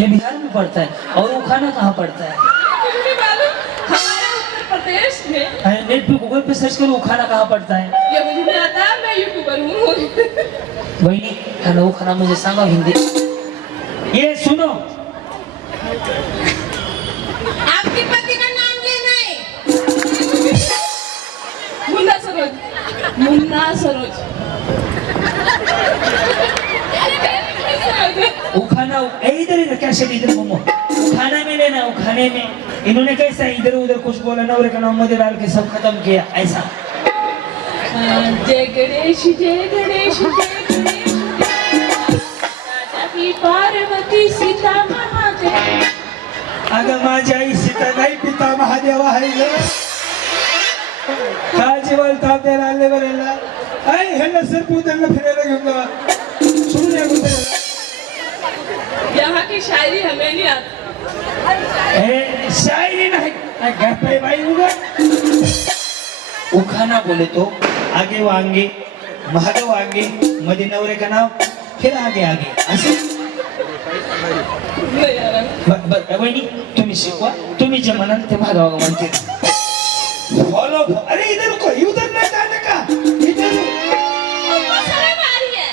ये बिहार में पड़ता है। और उखाना कहाँ पड़ता है? मुझे नहीं मालूम। हमारे उत्तर प्रदेश में। अरे नेट पे गूगल पे सर्च करो उखाना कहाँ पड़ता है। ये मुझे नहीं आता, मैं यूट्यूबर हूँ। वही खाना उखाना मुझे सांगा हिंदी। ये सुनो, आपके पति का नाम लेना है। मुन्ना सरोज। मुन्ना सरोज। उखाना इधर इधर कैसे इधर घूमो। उखाना में लेना, उखाने में इन्होंने कैसा इधर उधर कुछ बोला नवरे का नाम मध्य डाल के सब खत्म किया ऐसा। जय गणेश जय गणेश जय गणेश। राजा की पार्वती सीता महादेव। अगं माझी आई सीता नाही पिता महादेव आहे ग. काय जेवायला ताप द्यायला आले बरेला. आई ह्यांना सरपू त्यांना फिरायला घेऊन जा. सोडून या गुंतलेला. यहाँ की शायरी हमें नहीं आती। ए शायरी नाही गप्पे बाई उगा. उखाना बोले तो आगे वांगे महादेव आगे मध्ये नवरे का नाव फिर आगे आगे असे. नहीं आ रहा। वहिनी तुम्ही शिकवा, तुम्ही जे म्हणाल ते महादेव म्हणते. फॉलो अरे इधर को उधर नहीं जाने का. इधर ऊपर शर्म आ रही है।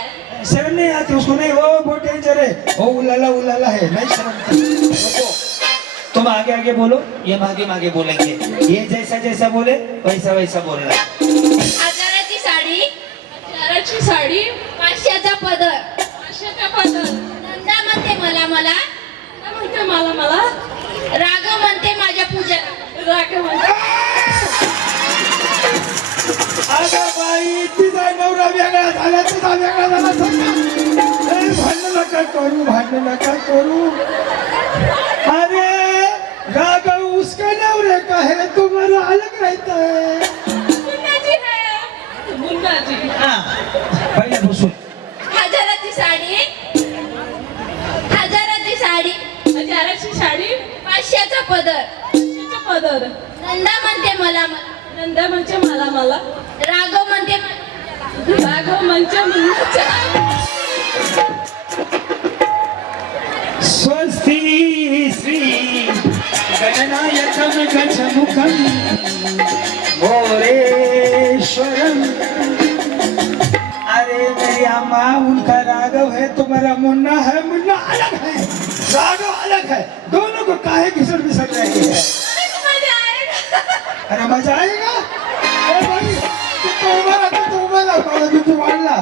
शर्म नहीं आती उसको. नहीं वो बहुत डेंजर है. वो उलाला है. नहीं शर्म रुको. तुम आगे आगे बोलो, ये आगे आगे बोलेंगे. ये जैसा जैसा बोले वैसा वैसा बोलना. हजाराची साडी, हजाराची साडी, 500चा पदर. 500चा पदर. नंदा म्हणते मला मला, काय म्हणते मला मला. राघव म्हणते माझ्या पूजा. राघव म्हणते. अगं बाई तिचा नवरा वेगळा झाला तुझा वेगळा झाला समजा. भांडण नका करू, भांडण नका करू. अरे राघव उसका नवरे का है तुम्हारा अलग रहता है. मुन्ना जी है। मुन्ना जी। हा पहिल्या बसून हजाराची साडी, हजाराची साडी, हजाराची साडी, 500चा पदर. 500चा पदर. नंदा म्हणते मला मला, नंदा म्हणजे मला मला. राघव म्हणते राघव म्हणजे मुन्नाच्या. स्वस्ति श्री गणनायकम गजमुखम मोरेश्वरम. अरे मेरी अम्मा उनका राघव है तुम्हारा मुन्ना है. मुन्ना अलग है, राघव अलग है. दोनों को काहे घिसट बिसट रही है. अरे मजा आएगा. ए भाई तू वाढला.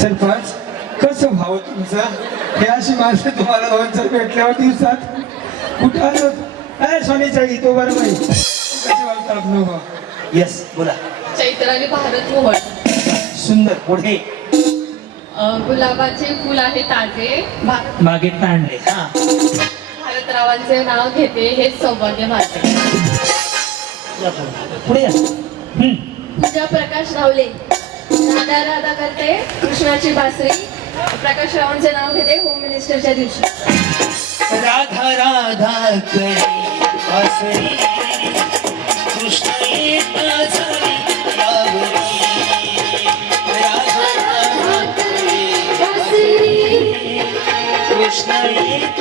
सरपंच कसं भाव तुमचं. हे अशी माणसं तुम्हाला दोन भेटल्यावर दिवसात कुठं आलो. अरे सोनीच्या गीतो बरं बाई कशी वागतात नको. यस बोला. चैत्राली भारत मोहन. सुंदर. पुढे गुलाबाचे फुल आहे ताजे. मागे तांडले. हा भारतरावांचे नाव घेते हेच सौभाग्य माझे. या पुढे. पुढे या. पूजा प्रकाश रावले. राधा राधा करते कृष्णाची बासरी. प्रकाश रावांचे नाव घेते होम मिनिस्टरच्या दिवशी. राधा राधा करे बासरी कृष्ण येत झाली रावरी. राधा राधा करे बासरी कृष्ण येत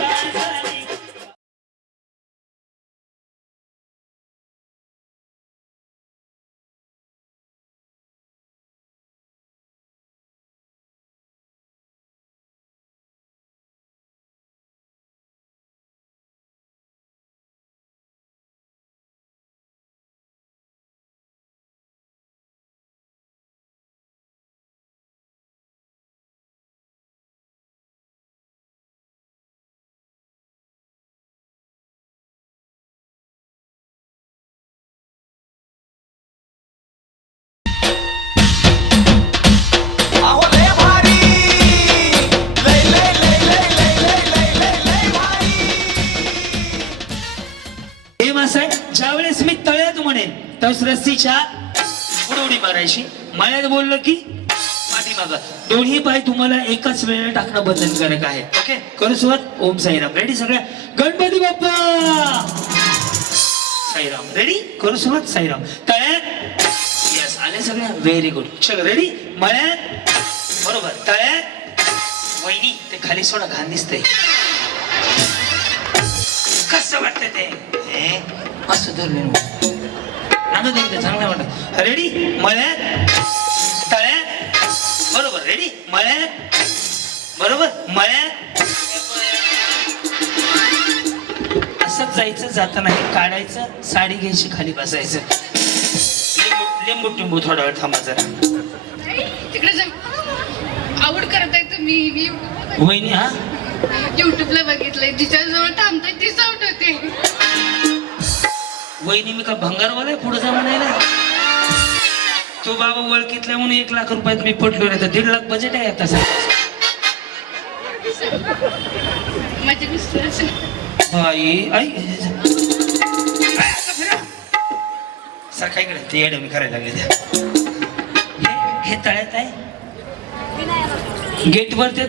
तस रस्सीच्या उडी मारायची. मळ्यात बोललं की पाठीमागं. दोन्ही पाय तुम्हाला एकाच वेळेला टाकणं बंधनकारक आहे. ओके, करू सुरुवात. ओम साईराम. रेडी सगळ्या? गणपती बाप्पा साईराम. रेडी? करू सुरुवात. साईराम. तळ्यात. यस, आले सगळ्या. Very good. चलो रेडी. मळ्यात. बरोबर. तळ्यात. वहिनी ते खाली सोडा, घाण दिसतंय. कसं वाटतं ते? असं धरले चांगलं वाटत. रेडी? मळ्यात. तळ्यात. बरोबर. रेडी? मळ्यात. बरोबर. मळ्यात. असंच जायचं. जाताना हे काढायचं, साडी घ्यायची, खाली बसायचं. लिंबू टिंबू थोडा वेळ थांबा जरा. तिकडे जा. आवड करत आहे तुम्ही. वहिनी हा युट्यूबला बघितलंय, जिच्याजवळ थांबतोय ती साऊट होते. वहिनी मी का भंगारवाला पुढे जा म्हणायला? तो बाबा ओळखीतला म्हणून 1 लाख रुपयात मी पडलो नाही तर 1.5 लाख बजेट आहे आता. माझे मिस्टर आई आई सरकाईकडे ते येडे मी करायला लागले त्या. हे तळ्यात आहे. गेटवर ते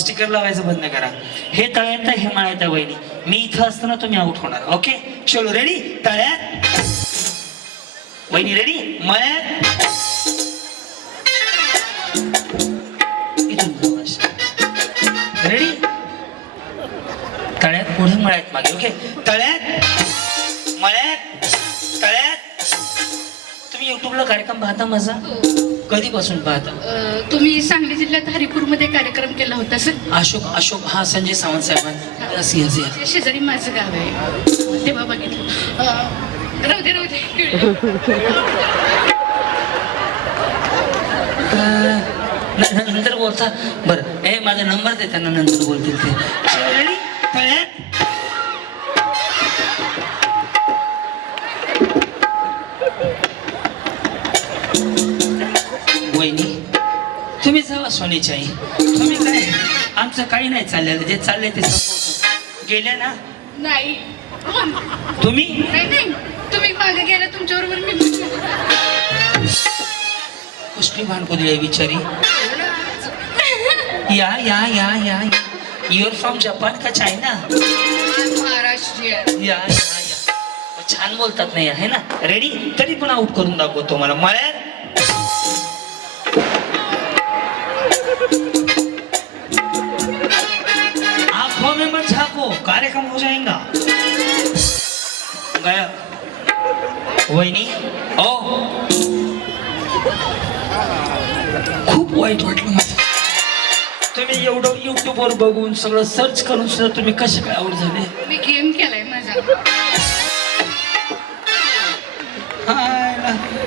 स्टिकर लावायचं बंद करा. हे तळ्यात आहे, हे मळ्यात आहे. वहिनी मी इथं असताना तुम्ही आउट होणार. ओके चलो रेडी? तळ्यात. वहिनी रेडी? मळ्यात. इथून रेडी? तळ्यात पुढे, मळ्यात मागे. ओके, तळ्यात. मळ्यात. तळ्यात. तुम्ही युट्यूबला कार्यक्रम पाहता माझा? कधीपासून पाहता? तुम्ही सांगली जिल्ह्यात हरिपूरमध्ये कार्यक्रम केला होता सर. अशोक हा संजय सावंत साहेबांनी. शेजारी माझं गाव आहे, तेव्हा बघितलं. राहू दे. नंतर बोलता. बरं हे माझा नंबर दे, त्यांना नंतर बोलतील ते. रेडी? तळ्यात. वहिनी तुम्ही जावा सोनीची आई. तुम्ही काय, आमचं काही नाही चाललेलं. जे चाललंय ते संपवतो. गेल्या ना नाही. तुम्ही? नाही, तुम्ही मागे गेला, तुमच्याबरोबर मी. कुठली भानकुदळी आहे बिचारी? या या या या युअर फ्रॉम जपान का चायना? महाराष्ट्रीयन. या या या छान बोलतात नाही आहे ना? रेडी? तरी पण आउट करून दाखवतो मला. मळ्यात. आंखों में मत झाको, कार्यक्रम हो जाएगा. गया. वहिनी ओ खूप वाईट वाटलं मला. तुम्ही एवढं युट्यूबवर बघून सगळं सर्च करून सुद्धा तुम्ही कसे काय आवड झाले? मी गेम केलाय माझा.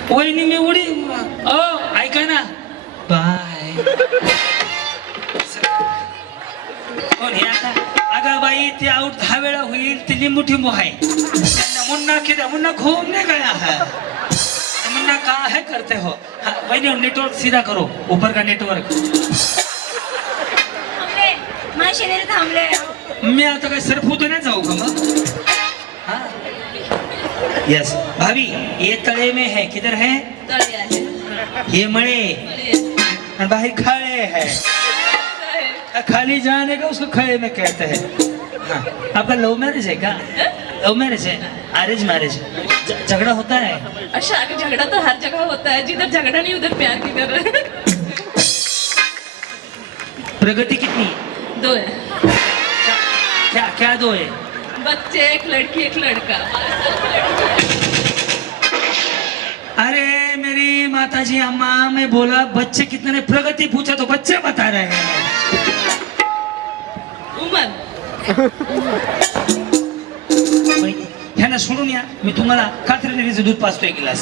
वहिनी मी उडी. ऐका ना. बाय. कोण हे आता? अगं बाई ते आउट 10 वेळा होईल. ते लिंबू टिंबू आहे. मुन्ना किती मुन्ना घूम नहीं गया है. मुन्ना कहा है करते हो? हाँ, वही नेटवर्क सीधा करो, ऊपर का नेटवर्क. थांबले. मी आता काय सरफुतो नाही जाऊ का मग? हाँ यस भाभी ये तळे में है. किधर है? तळे आहे. ये मळे और बाहर खड़े है. खाली जाने का उसको खड़े में कहते हैं. हाँ, आपका लव मैरिज है क्या? लव मैरिज है? Arrange marriage? झगड़ा होता है? अच्छा, झगड़ा तो हर जगह होता है. जिधर झगड़ा नहीं उधर प्यार किधर. प्रगति कितनी? 2 है. क्या क्या 2 है? बच्चे, एक लड़की एक लड़का. अरे मेरी माताजी अम्मा, मैं बोला बच्चे कितने ने? प्रगति पूछा तो बच्चे बता रहे हैं. उमर. ह्यांना सोडून या. मी तुम्हाला कात्री डेअरीचं दूध पाचतोय गिलास.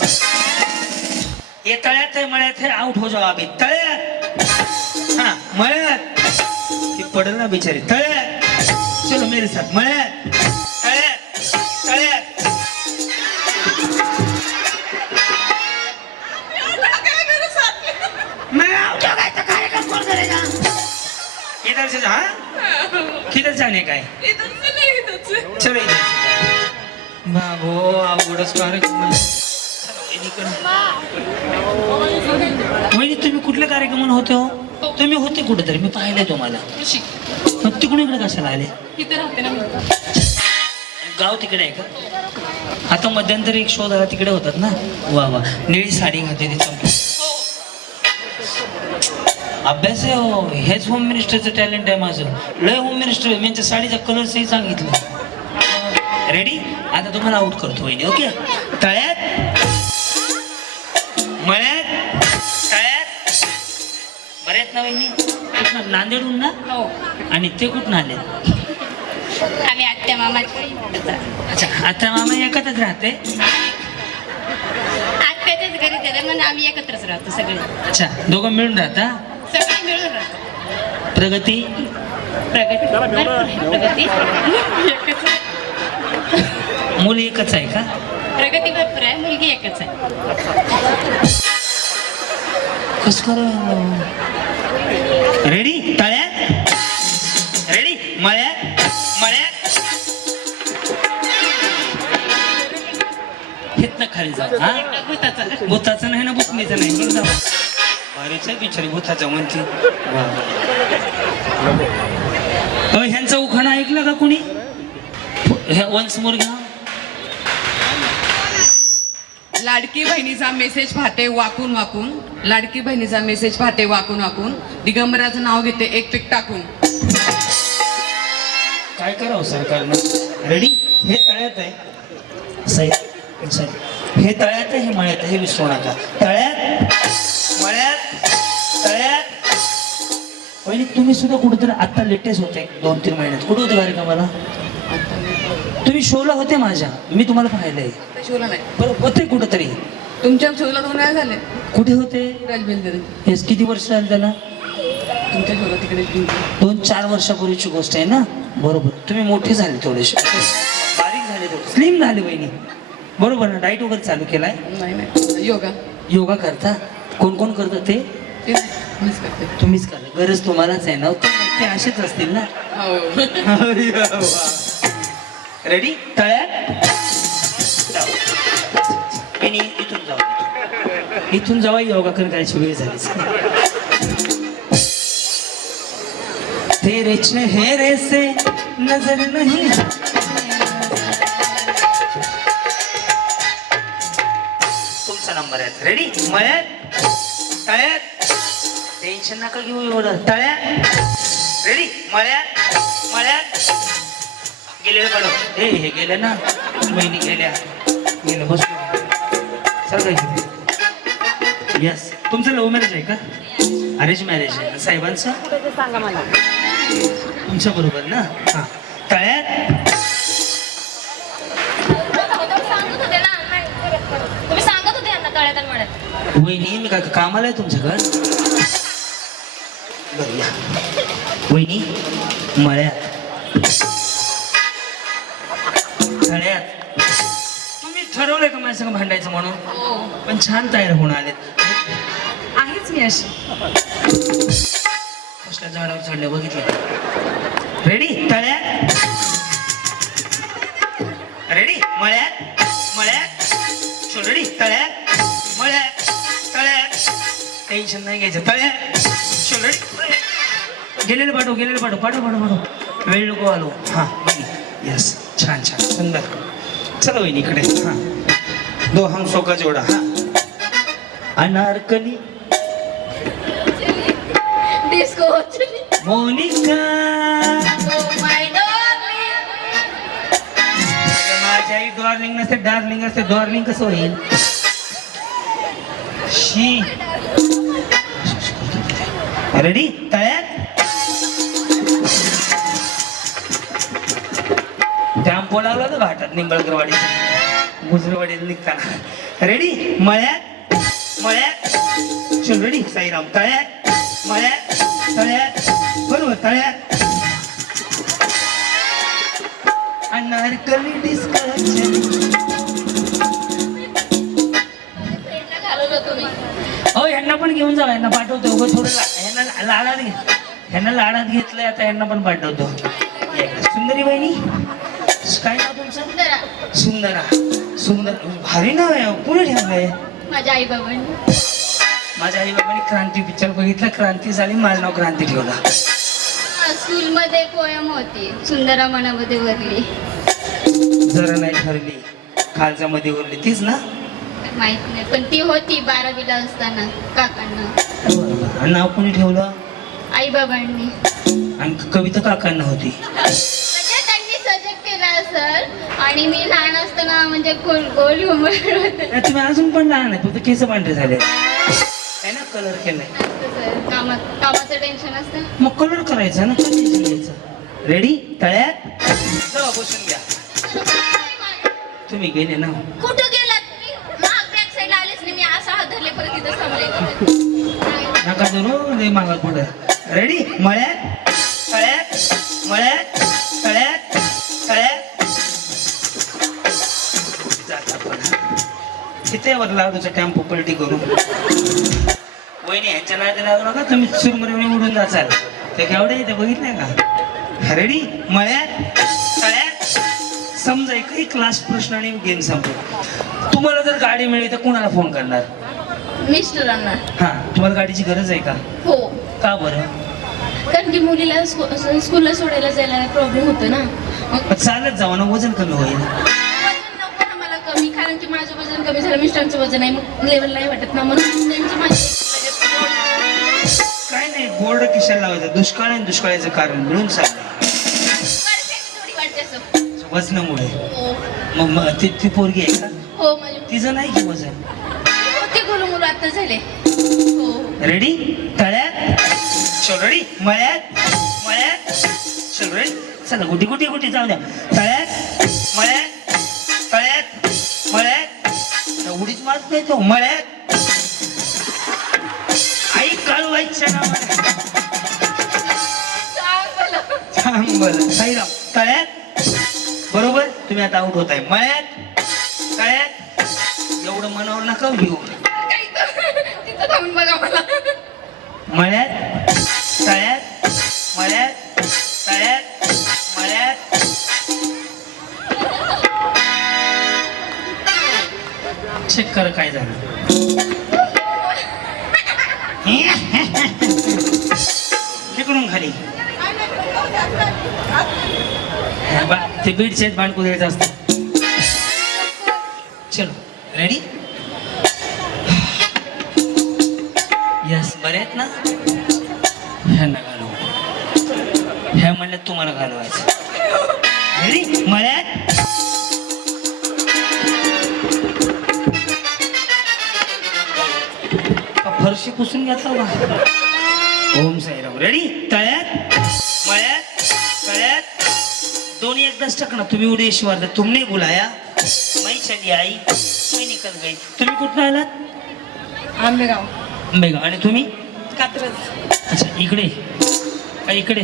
हे तळ्यात आहे, मळ्यात आहे. आउट हो जाओ अभी. तळ्यात. हा मळ्यात. ती पडल ना बिचारी. तळ्यात. चलो मेरे साथ. मळ्यात. तळ्यात. तळ्यात. मैं आउट हो गया तो कार्यक्रम कौन करेगा? इधर से हाँ किधर जाने का है? इधर से नहीं, इधर से. चलो इधर. बाबो अवघडच कार्यक्रम. वहिनी तुम्ही कुठल्या कार्यक्रमाला होते हो? तुम्ही होते कुठेतरी, मी पाहिलंय तुम्हाला. मग तिकडून इकडे कशाला आले? इथे राहते ना मी. गाव तिकडे आहे का? आता मध्यंतरी एक शो झाला तिकडे होतात ना. वा वा, निळी साडी घातली ती चमकी. अभ्यास आहे हो, हेच होम मिनिस्टरचं टॅलेंट आहे माझं. लय होम मिनिस्टर मी यांच्या साडीचा कलरही सांगितलं. रेडी? आता तुम्हाला आउट करतो वहिनी. ओके? तळ्यात, मळ्यात, तळ्यात. बरे आहेत ना वहिनी? कुठं नांदेडहून ना? हो, आणि ते कुठून आले? आम्ही आत्या मामाच्या अच्छा, आता मामा एकत्रच राहते. आत्याच्याच घरी त्याला म्हणून आम्ही एकत्रच राहतो सगळे. अच्छा, दोघं मिळून राहता. सगळे मिळून राहतो. प्रगती प्रगती भरपूर आहे. प्रगती एकच आहे. मुली एकच आहे का? प्रगती भरपूर आहे, मुलगी एकच आहे. कस करा? रेडी? तळ्यात, रेडी? मळ्यात, मळ्यात. हेत ना खाली जा. हा, भूताचा भूताचं नाही ना, बुसणीचं नाही. बरं जाऊ. अरेच बिचारी भूताचं म्हणते. ह्यांचा उखाणा ऐकलं का कोणी? वन्स मोर घ्या. लाडकी बहिणीचा मेसेज पाहते वाकून वाकून, लाडकी बहिणीचा मेसेज पाहते वाकून वाकून, दिगंबराचं नाव घेते एक पीक टाकून. काय करावं सरकारनं? रेडी? हे तळ्यात आहे साहेब, हे तळ्यात आहे, हे मळ्यात आहे, हे विसरू नका. तळ्यात, मळ्यात, तळ्यात. पहिले तुम्ही सुद्धा कुठेतरी आता लेटेस्ट होते 2-3 महिन्यात. कुठे होते कार्यक्रमाला? तुम्ही शोला होते माझ्या, मी तुम्हाला पाहिलंय. शोला नाही, बरं होते कुठेतरी. तुमच्या शोला 2 वेळा झाले. कुठे होते? राजबेंद्रे. हेच किती वर्ष झाली त्याला? तुमच्या शोला तिकडे 2-4 वर्षापूर्वीची गोष्ट आहे ना. बरोबर, तुम्ही मोठे झाले थोडेसे, बारीक झाले, थोडे स्लिम झाले बहिणी. बरोबर ना? डाईट वगैरे चालू केलाय? नाही योगा. योगा करता? कोण कोण करतं ते? ते नाही, मीच करते. तुम्हीच करा, गरज तुम्हालाच आहे ना. ते असेच असतील ना. हो. रेडी? तळ्यात, आणि इथून जाऊ, इथून जावा. योगा करायची वेळ झालीच. तेरे चेहरे से नजर नहीं. तुमचा नंबर आहे. रेडी? मळ्यात, तळ्यात. टेन्शन नका घेऊ एवढं. तळ्यात, रेडी? मळ्यात, मळ्यात. गेले बघ, हे गेले ना, बहिणी गेल्या. गेलं बस सगळं. यस. तुमचं लव्ह मॅरेज आहे का? अरेंज मॅरेज आहे साहेबांचं? सांगा मला. तुमच्या बरोबर ना? हा. तळ्यात, तुम्ही सांगत होते यांना तळ्यात आणि मळ्यात. वहिनी मी काय कामाला आहे तुमच्याकडं? बरं या. वहिनी मळ्यात, तळ्यात. तुम्ही ठरवलंय का माझ्या संग भांडायचं म्हणून? पण छान तयार होऊन आलेत. आहेच मी अशी. कसल्या झाडावर चढले बघितलं? रेडी? तळ्यात, रेडी? मळ्यात, मळ्यात. रेडी? तळ्यात, मळ्यात, तळ्यात. टेन्शन नाही घ्यायचं. तळ्यात, रेडी? गेलेलं पाठव, गेलेलं पाठव, पाठव पाठव पाठव. वेळ नको आलो. हा बहिणी. यस, छान छान, सुंदर. चला वहिनी इकडे. हा, दो हम सो का जोडा. हा, अनारकली, डिस्को मोनिका. माझ्या आई डॉर्लिंग नसते, डार्लिंग असते. डॉर्लिंग कसं होईल? शी. रेडी? तळ्यात, टॅम्पो लावला तर घाटात निंबळकरवाडी, गुजरवाडीला निघताना. रेडी? मळ्यात, मळ्यात. चल रेडी? साईराम. तळ्यात, मळ्यात, तळ्यात. बरोबर, तळ्यात. अनारकली डिस्कशन. हो, ह्यांना पण घेऊन जाऊ. यांना पाठवतो. उगाच थोडं ह्यांना लाडात घे, ह्यांना लाडात घेतलंय आता. ह्यांना पण पाठवतो. सुंदरी बहिणी, काय नाव तुमचं? सुंदरा. सुंदर भारी नाव आहे. कुणी ठेवलंय? माझ्या आई बाबांनी. माझ्या आई बाबांनी क्रांती पिक्चर बघितलं, क्रांती झाली, माझं नाव क्रांती ठेवलं. स्कूलमध्ये पोयम होती, सुंदरा मनामध्ये वरली. जरा नाही ठरली खालच्या मध्ये उरली, तीच ना? माहित नाही, पण ती होती 12वीला असताना काकांना. बरोबर. आणि नाव कोणी ठेवलं? आई बाबांनी. आणि कविता काकांना होती. म्हणजे त्यांनी सजेक्ट केला असेल. आणि मी लहान असताना म्हणजे गोल गोल घुमट होते. नाही, तुम्ही अजून पण लहान आहे, फक्त केस पांढरे झाले आहे ना, कलर केलाय. कामाचं टेन्शन असतं. मग कलर करायचा ना, काय टेन्शन घ्यायचं. रेडी? तळ्यात जाऊ, बसून घ्या. तुम्ही गेले ना. कुठं गेलात तुम्ही? माग बॅक साईडला आलेच नाही, मी असा हात धरले परत इथं थांबले. नका धरू, लय मागा पुढे. रेडी? मळ्यात तळ्यात मळ्यात तळ्यात तळ्यात जात आपण. तिथे वर लाडूचा टेम्पो पलटी करू. वहिनी ह्यांच्या नादी लागू नका, तुम्ही सुरमरेवणी उडून जाचाल. ते केवढे इथे बघितलंय का? रेडी? मळ्यात तळ्यात. समजा एकही क्लास प्रश्न आणि गेम संपला. तुम्हाला जर गाडी मिळाली तर कुणाला फोन करणार? मिस्टरांना. हा, तुम्हाला गाडीची गरज आहे का? हो, का बरं? कारण की मुलीला स्कूलला सोडायला जायला प्रॉब्लेम होतो ना. मग चालत जावं ना, वजन कमी होईल. वजन नको ना मला कमी, कारण की माझं वजन कमी झालं, मिस्टरांचं वजन आहे, मग लेवल नाही वाटत ना, म्हणून त्यांची माझी काय नाही, बोर्ड किशाला लावायचं. दुष्काळ आणि दुष्काळाचं कारण मिळून चाललंय थोडी वाटते असं. वजनामुळे. हो मग ती पोरगी आहे का? हो, माझी तिचं नाही की वजन? होते गोलू मुलं आता झाले. हो. रेडी? तळ्यात चल. रेडी? मळ्यात मळ्यात चल. रेडी? चला, गुटी गुटी गुटी जाऊ द्या. तळ्यात मळ्यात तळ्यात मळ्यात. उडीच मारत नाही तो. मळ्यात आई काळूबाईच्या नावाने. सांग बरं. साईराम. तळ्यात. बरोबर, तुम्ही आता आउट होताय. मळ्यात तळ्यात. एवढं मनावर नका घेऊ. तिथं थांबून बघा मला. मळ्यात तळ्यात मळ्यात तळ्यात मळ्यात. चेक कर काय झालं. इकडून खाली. ते बीडचे भांडकू द्यायचं असतं. चलो, रेडी? यस, बरे आहेत ना? ह्यांना घालू. ह्या म्हणलं तुम्हाला घालवायचं. रेडी? मळ्यात फरशी पुसून घेतला बा. ओम साईराम. रेडी? तळ्यात मळ्यात तळ्यात. दोन्ही एकदाच टाकणार. तुम्ही उडे शिवार तुमने बुलाया, मैं चली आई, मैं निकल गई. तुम्ही कुठं आलात? आंबेगाव. आंबेगाव. आणि तुम्ही? कात्रज. अच्छा, इकडे का इकडे?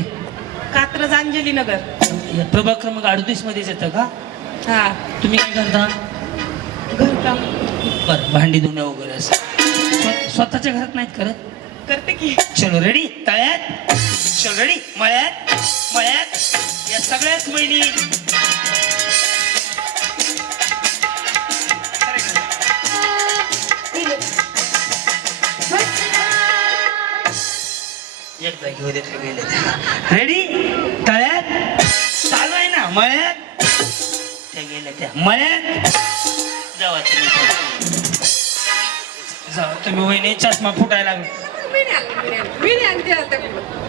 कात्रज अंजली नगर. या प्रभाग क्रमांक 38 मध्येच येतं का? हा. तुम्ही काय करता? घरकाम बरं, भांडी धुणं वगैरे असं. स्वतःच्या घरात नाहीत करत? करते की. चलो, रेडी? तळ्यात चल. रेडी? मळ्यात मळ्यात. या सगळ्याच महिनी एकदा घेऊ देत गेले. रेडी? तळ्यात चालू आहे ना. मळ्यात त्या गेल्या त्या. मळ्यात जावा तुम्ही. जावा तुम्ही. वहिनी चष्मा फुटायला लागला.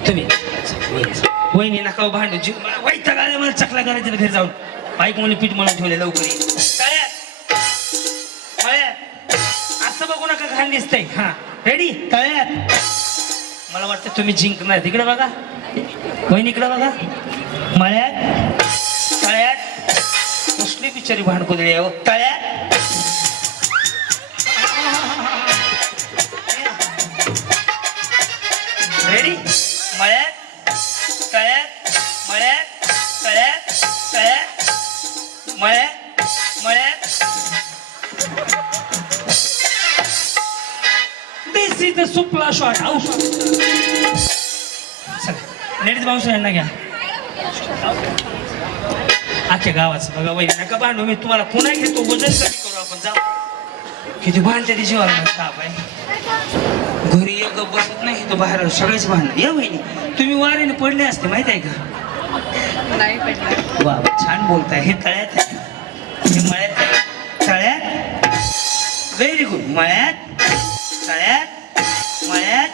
तुम्ही वहिनी नका भांडू. जीव मला वैताग आला, मला चकला करायचं घरी जाऊन. बाईक म्हणून पीठ म्हणून ठेवले लवकर. तळ्यात मळ्यात. असं बघू नका, घाण दिसतंय. हा, रेडी? तळ्यात. मला वाटतं तुम्ही जिंकणार. तिकडे बघा, वहिनीकडे बघा. मळ्यात तळ्यात. कसली बिचारी भांडकुदळी आहे. तळ्यात रेडी? मळ्यात तळ्यात मळ्यात तळ्यात तळ्यात मळ्यात मळ्यात. दिस इज द सुपला शॉट. आउट. चला, लेडीज भाऊस यांना घ्या. अख्ख्या गावाचं बघा वहिनी नका भांडू मी तुम्हाला पुन्हा घेतो वजन कमी करू आपण जाऊ किती भांडते ती जीवाला ताप आहे घरी एक बसत नाही तो बाहेर सगळेच भांडणं या वहिनी तुम्ही वारीने पडले असते माहित आहे का नाही पडलं. वा छान बोलताय हे तळ्यात आहे हे मळ्यात आहे तळ्यात व्हेरी गुड मळ्यात तळ्यात मळ्यात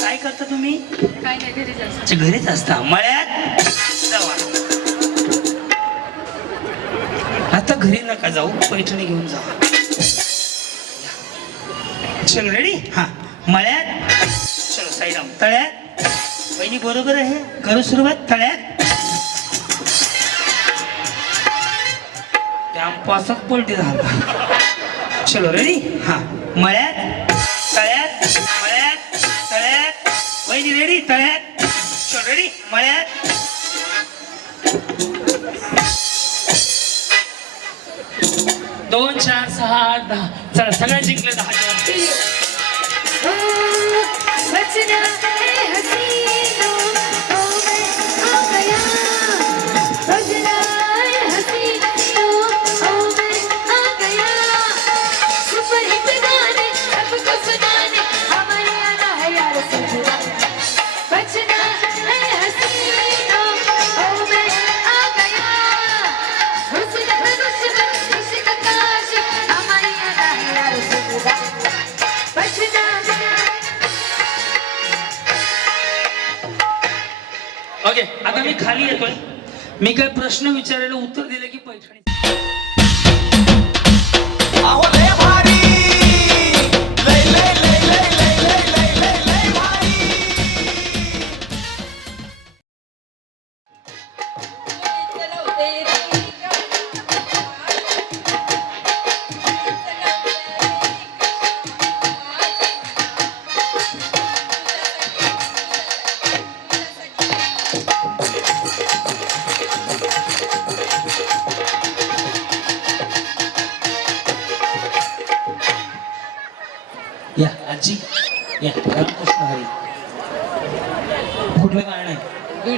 काय करता तुम्ही काय नाही घरीच असं. अच्छा, घरीच असता मळ्यात जावा आता घरी नका जाऊ पैठणी घेऊन जावा चलो रेडी हा मळ्यात चलो साईराम तळ्यात वहिनी बरोबर आहे करू सुरुवात तळ्यात त्या पासात पलटी झाला चलो रेडी हा मळ्यात तळ्यात मळ्यात तळ्यात वहिनी रेडी तळ्यात चलो रेडी मळ्यात 2 4 6 8 10 चला सगळ्या जिंकले 10 बचना है हसीनों ओ मैं आ गया बचना है हसीनों ओ मैं आ गया सुपरहिट गाने सबको सुनाने हमारे आना है यार सजना बचना है हसीनों ओ मैं आ गया हुस्न इश्क का आशिक हमारे आना है यार सजना बचना ओके आता मी खाली येतोय मी काय प्रश्न विचारायला उत्तर दिलं की पैठणी अहो लय भारी लय लय लय लय लय लय लय लय लय भारी या आजी या रामकृष्ण हरी कुठलं गाणं आहे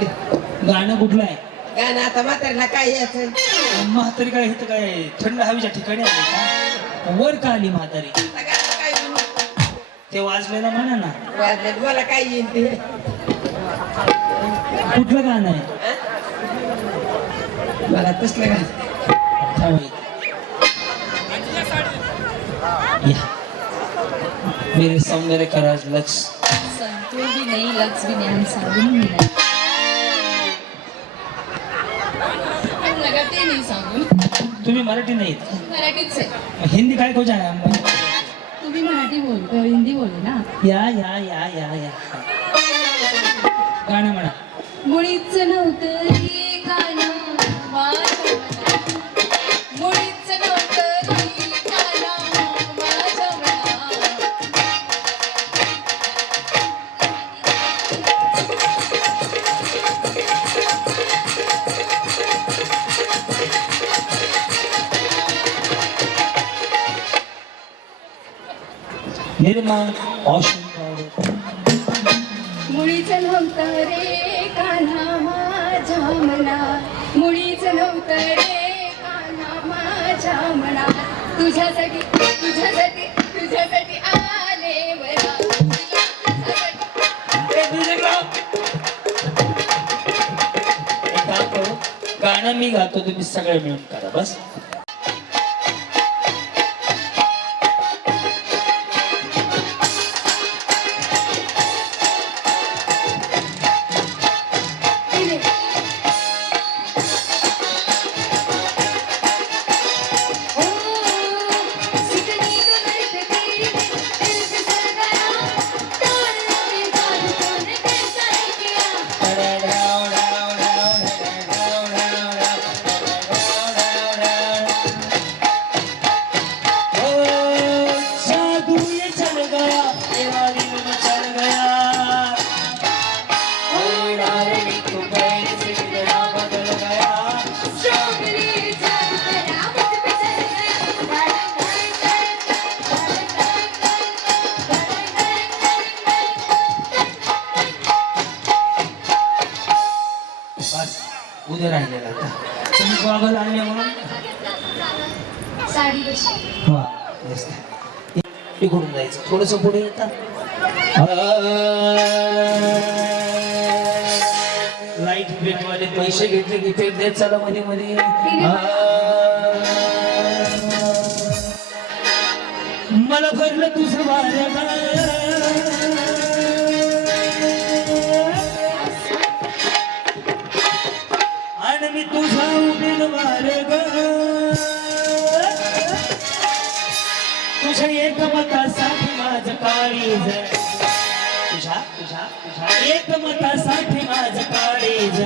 गाणं कुठलं आहे गाणं आता म्हाताऱ्याला काय यायचं म्हातारी काय इथं काय थंड हवेच्या ठिकाणी आली का वर का आली म्हातारी काय ते वाजलेलं म्हणा ना वाजलं मला काय येईल ते कुठलं गाणं आहे मला तसलं गाणं थांब इथे. या मेरे सौंदर्य का राज लक्ष संतूर भी नहीं लक्स भी नहीं हम साबुन भी नहीं हम लगाते नहीं साबुन तुम्ही मराठी नाहीत मराठीच आहे हिंदी काय को जाय तुम्ही मराठी बोलतो हिंदी बोले ना या या या या या गाणं म्हणा मुळीच नव्हतं हे गाणं माझ्या मनात. मुळीच नव्हतं हे गाणं माझ्या मनात. निर्मा औषध पावडर मुळीच नव्हतं रे कान्हा माझ्या मनात. मुळीच नव्हतं रे कान्हा माझ्या मनात. तुझ्यासाठी तुझ्यासाठी तुझ्यासाठी आले वरा. एक काम करू गाणं मी गातो तुम्ही सगळे मिळून करा बस जादू ये चल गया तेरा दिल में चल गया ओ डार्लिंग तू पहले से कितना बदल गया बस उद्या राहिलेला आता तुम्ही गॉगल आणले म्हणून साडी कशी हा दिसतंय. इकडून जायचं थोडस पुढे येतात. लाईट इफेक्ट वाले पैसे घेतले इफेक्ट देत चला मध्ये मध्ये. मला भरलं तुझं वारं आणि मी तुझा उभेल वारग तुझ्या एकमतासाठी माझं काळीज तुझ्या तुझ्या तुझ्या एकमतासाठी माझं काळीज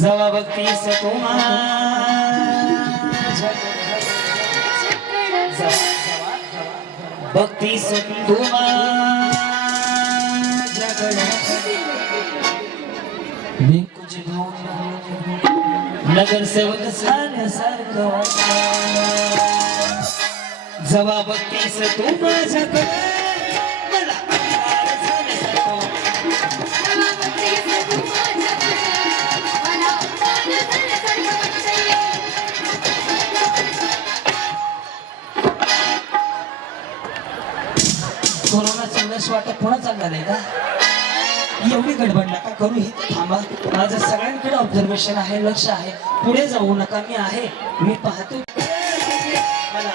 जवा बघतीस तू बघतीस तू भिंकूची नगरसेवक झाल्यासारखं जवा बघतीस तू माझ्याकडे मला अंधार झाल्यासारखं कोरोनाचा लस वाटप पुन्हा चालणार आहे का? एवढी गडबड नका करू, हे थांबा. माझं सगळ्यांकडे ऑब्झर्वेशन आहे, लक्ष आहे. पुढे जाऊ नका, मी आहे, मी पाहतो. मला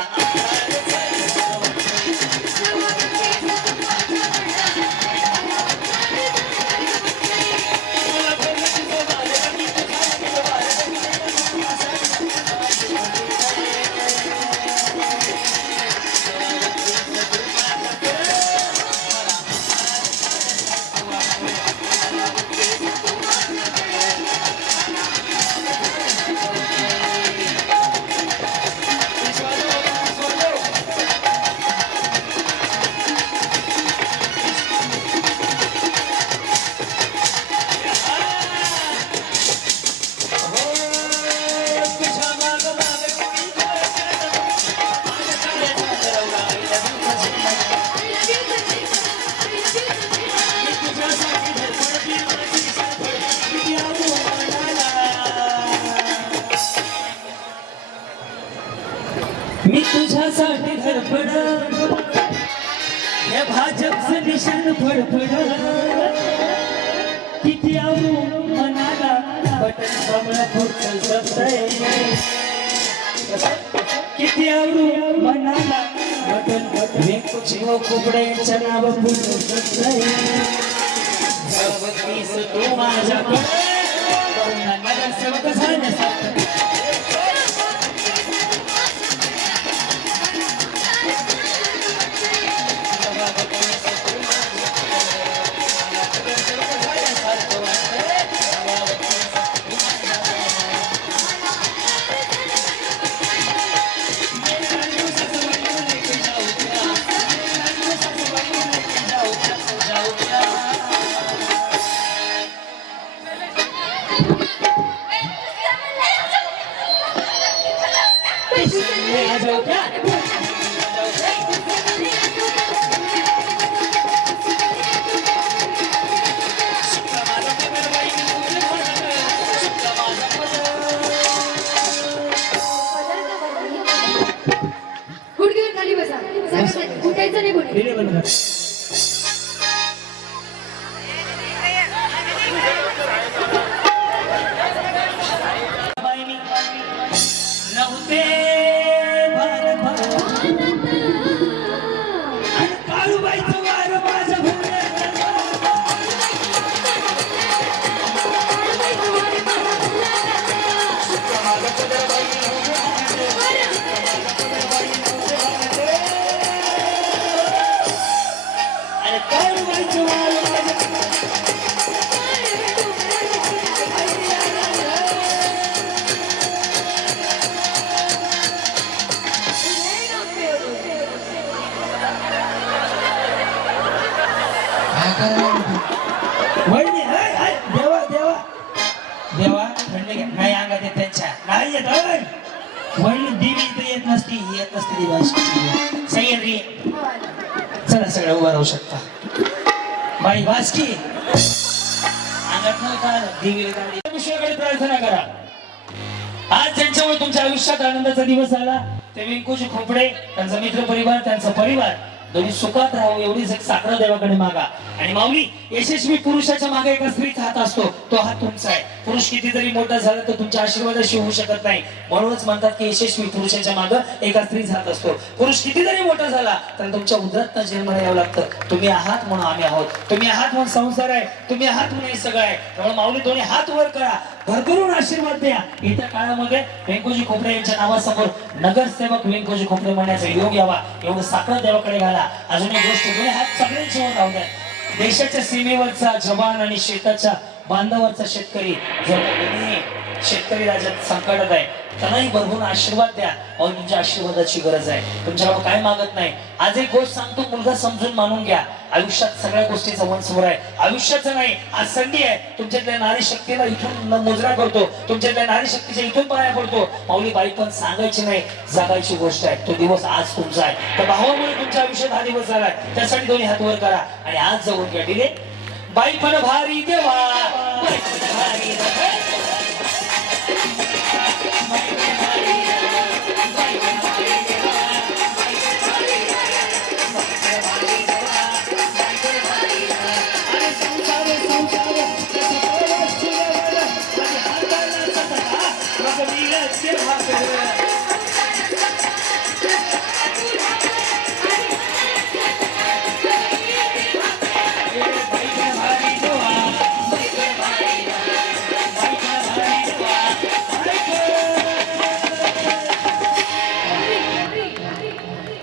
मी तुझ्यासाठी धडपड या भाजपचं निशाण फडफड किती आवडू मनाला बटन कमळा पुढचं जपतय किती आवडू मनाला बटन वेकुची हो कुबड्यांच्या नाव पुढचं जपतय जवळतीस तू माझ्याकडे नगरसेवक झाल्यासारखं गुडघ्यावर खाली बसा. उठायचं नाही कोणी. नव्हते आणि काळूबाईचं वार माझ्या आणि काळूबाईचं वार वहिनी देवा देवा देवा थंड घ्या नाही अंगात येत त्यांच्या नाही येत वहिनी देवी इथं येत नसती देवी सह्याद्री चला सगळं उभा राहू शकता बाई वासकी सांगत नव्हता दिवे गाडी विश्वाकडे प्रार्थना करा. आज ज्यांच्यामुळे तुमच्या आयुष्यात आनंदाचा दिवस आला ते व्यंकोजी खोपडे, त्यांचा मित्र परिवार, त्यांचा परिवार दोन्ही सुखात राहू एवढीच एक साखर देवाकडे मागा. आणि माऊली, यशस्वी पुरुषाच्या मागे एका स्त्रीचा हात असतो, तो हात तुमचा आहे. पुरुष कितीतरी मोठा झाला तर तुमच्या आशीर्वादाशी होऊ शकत नाही. म्हणूनच म्हणतात की यशस्वी पुरुषाच्या मागे एका स्त्रीचा हात असतो. पुरुष कितीतरी मोठा झाला तर तुमच्या उदरात जन्माला यावं लागतं. तुम्ही आहात म्हणून आम्ही आहोत, तुम्ही आहात म्हणून संसार आहे, तुम्ही आहात म्हणून हे सगळं आहे. त्यामुळे माऊली दोन्ही हात वर करा, भरभरून आशीर्वाद द्या. येत्या काळामध्ये व्यंकोजी खोपडे यांच्या नावासमोर नगरसेवक व्यंकोजी खोपडे म्हणण्याचा योग यावा एवढं साखर देवाकडे घाला. अजून एक गोष्ट, दोन्ही हात सगळ्यांची वर राहू द्या. देशाच्या सीमेवरचा जवान आणि शेताच्या बांधावरचा शेतकरी जर कोणी शेतकरी राज्यात संकटात आहे त्यांनाही भरभरून आशीर्वाद द्या. और तुमच्या आशीर्वादाची गरज आहे. तुमच्याकडे काय मागत नाही. आज एक गोष्ट सांगतो, मुलगा समजून मानून घ्या. आयुष्यात सगळ्या गोष्टीचा वंशवर आहे, आयुष्याचं नाही. आज संधी आहे. तुमच्यातल्या नारी शक्तीला इथून मुजरा करतो, तुमच्यातल्या नारी शक्तीच्या इथून पाया पडतो. माऊली बाई पण सांगायची नाही, जागायची गोष्ट आहे. तो दिवस आज तुमचा आहे. तर भावामुळे तुमच्या आयुष्यात हा दिवस झालाय. त्यासाठी दोन्ही हात वर करा आणि आज जवळ घ्या. ठीक आहे. बाई पण भारी देवा, बाई पण भारी देवा.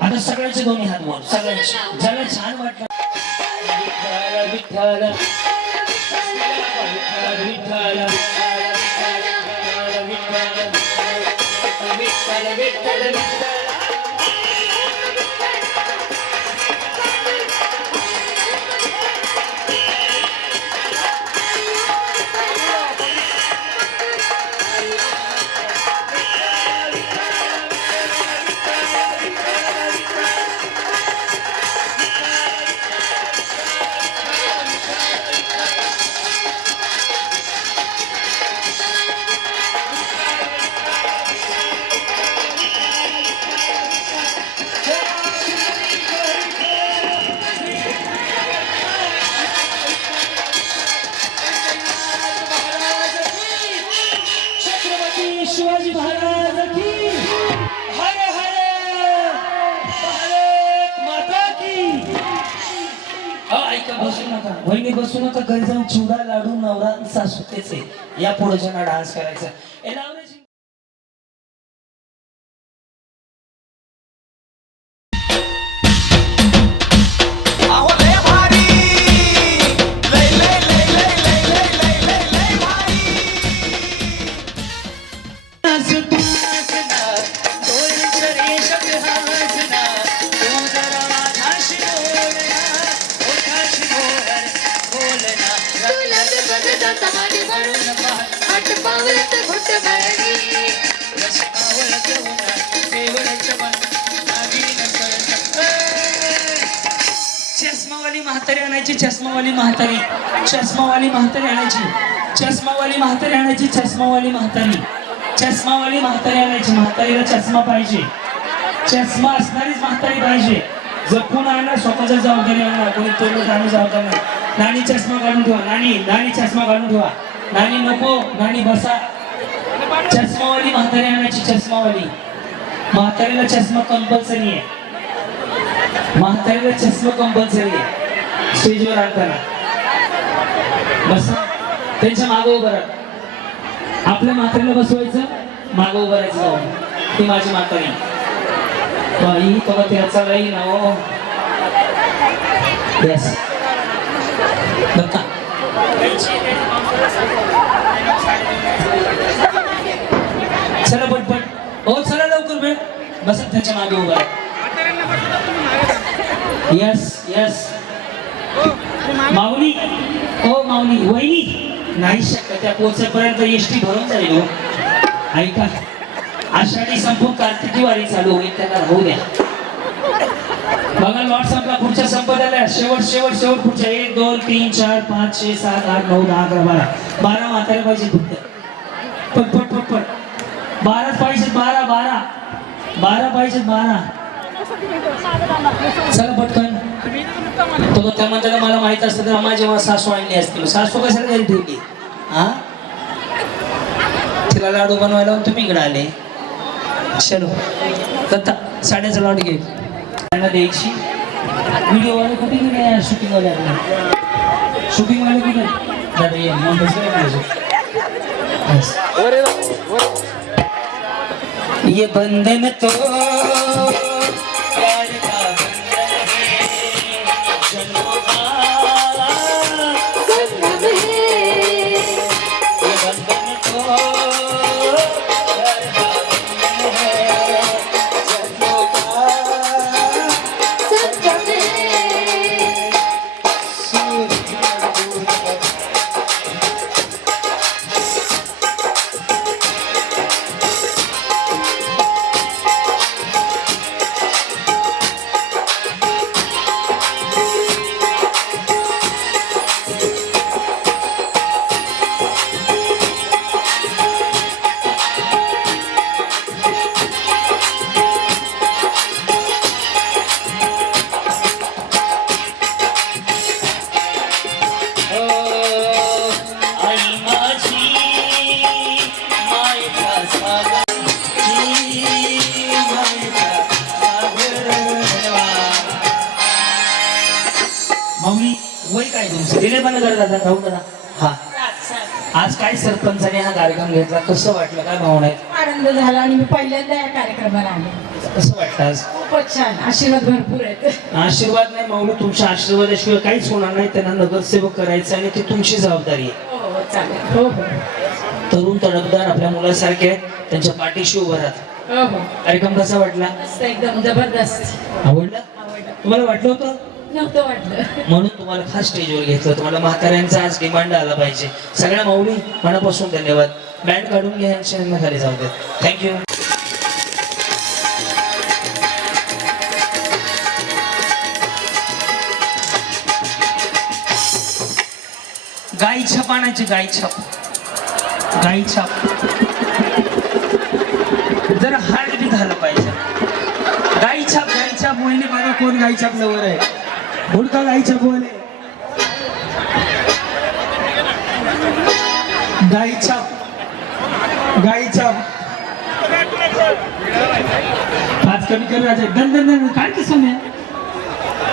आता सगळ्यांचे दोन्ही हात वर, सगळ्यांचे ज्याला छान वाटलं. विठ्ठल विठ्ठल विठ्ठल विठ्ठल विठ्ठल विठ्ठल. शिवाजी महाराज की हर हर भारत माता की. ऐका, बसू नका वहिनी, बसू नका. घरी जाऊन चिवडा लाडू नवरा सासू तेच आहे. या पुढे ज्यांना डान्स करायचा. अहो लय भारी लय लय लय लय लय लय लय लय लय भारी. चष्मावाली म्हातारी आणायची, चष्मावाली म्हातारी, चष्मावाली म्हातारी आणायची, चष्मावाली म्हातारी आणायची, चष्मावाली म्हातारी, चष्मावाली म्हातारी आणायची. म्हातारीला चष्मा पाहिजे, चष्मा असणारीच म्हातारी पाहिजे. जपून आणा, स्वतःच्या जबाबदारी आणा, कोणी तोडलं जाणं जबाबदार नाही. नानी चष्मा काढून ठेवा, नानी नानी चष्मा काढून ठेवा. नानी नको, नानी बसा. चष्मावाली म्हातारी आणायची, चष्मावाली. म्हातारीला चष्मा कंपल्सरी आहे, म्हातारीला चष्मा कंपल्सरी आहे. स्टेजवर आणताना बस, त्यांच्या मागं उभं राहा. आपल्या म्हातारीला बसवायचं, मागं उभं राहायचं जाऊन. ती माझी म्हातारी बाई, तेव्हा त्याचा नाही ना हो. येस बघा, चला पटपट. हो चला लवकर वेळ. बस त्याच्या मागे उभा आहे. Yes yes. माऊली, हो माऊली, वहिनी नाही शकत. त्या पोहोचेपर्यंत एसटी भरून जाईल. हो ऐका, आषाढी संपून कार्तिकी वारी चालू होईल, त्यांना राहू द्या. बघा लॉट संपला, पुढच्या संपत आल्या. शेवट शेवट शेवट पुढच्या 1 2 3 4 5 6 7 8 9 10 11 12 12 म्हातारे पाहिजे फक्त. पट पट पट पट 12 पाहिजे. 12 12 12 पाहिजे. 12 चला पटकन. तो त्या म्हणतात मला माहित असतं तर माझी जेव्हा सासू आणली असती. सासू कशाला घरी ठेवली? हा, तिला लाडू बनवायला लावून तुम्ही इकडे आले. चलो दत्ता साड्याचा लॉट घे त्यांना द्यायची. व्हिडिओ वाले कुठे गेले? शूटिंग वाले आपले शूटिंग वाले कुठे? दादा ये ये बंधन तो प्यार का बंधन है, जन्मों का संगम है. ये बंधन तो प्यार का बंधन है, जन्मों का संगम है. माऊली वय काय तुमचं? दिले पण दादा राहू करा. हा, आज काय सरपंचाने हा कार्यक्रम घेतला, कसं वाटलं? काय भावना आहेत? आनंद झाला आणि मी पहिल्यांदा या कार्यक्रमाला आले. कसं वाटतं आज? खूपच छान, आशीर्वाद भरपूर आहेत. आशीर्वाद नाही माऊली, तुमच्या आशीर्वादाशिवाय काहीच होणार नाही. त्यांना नगरसेवक करायचं आणि ती तुमची जबाबदारी आहे. हो चालेल. हो हो तरुण तडफदार आपल्या मुलासारखे आहेत, त्यांच्या पाठीशी उभं राहत. हो हो कार्यक्रम कसा वाटला? मस्त, एकदम जबरदस्त. आवडला? आवडलं. तुम्हाला वाटलं होतं? नव्हतं वाटलं. म्हणून तुम्हाला खास स्टेजवर घेतलं. तुम्हाला म्हाताऱ्यांचा आज डिमांड आला पाहिजे. सगळ्या माऊली मनापासून धन्यवाद. बँड काढून घ्या आणि खाली जाऊ देत. थँक्यू. गाई छाप आणायची. गाई छाप, गाई छाप जरा हार्ड बी झालं पाहिजे. गाई छाप, गाई छाप. वहिनी बघा कोण गाई छाप लवर आहे. हुडका गाई छाप वाले. गाई छाप, गाई छाप. पाच कमी कर राजा. दन दन दन काय की समय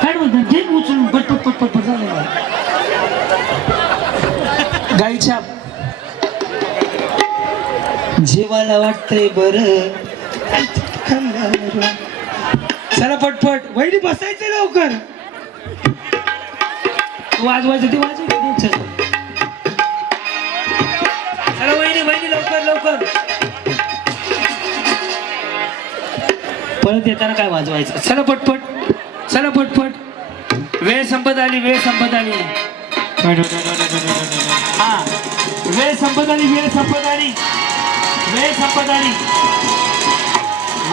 काय म्हणतात? घे उचलून पट पट पट पट झालं. गाई छाप. जेवायला वाटतंय बरं. चला पटपट. वहिनी बसायचं लवकर. वाजवायचं ते वाजवायचं. चला वहिनी वहिनी लवकर लवकर. परत येताना काय वाजवायचं? चला पटपट, चला पटपट. वेळ संपत आली, वेळ संपत आली. हा, वेळ संपत आली, वेळ संपत आली, वेळ संपत आली,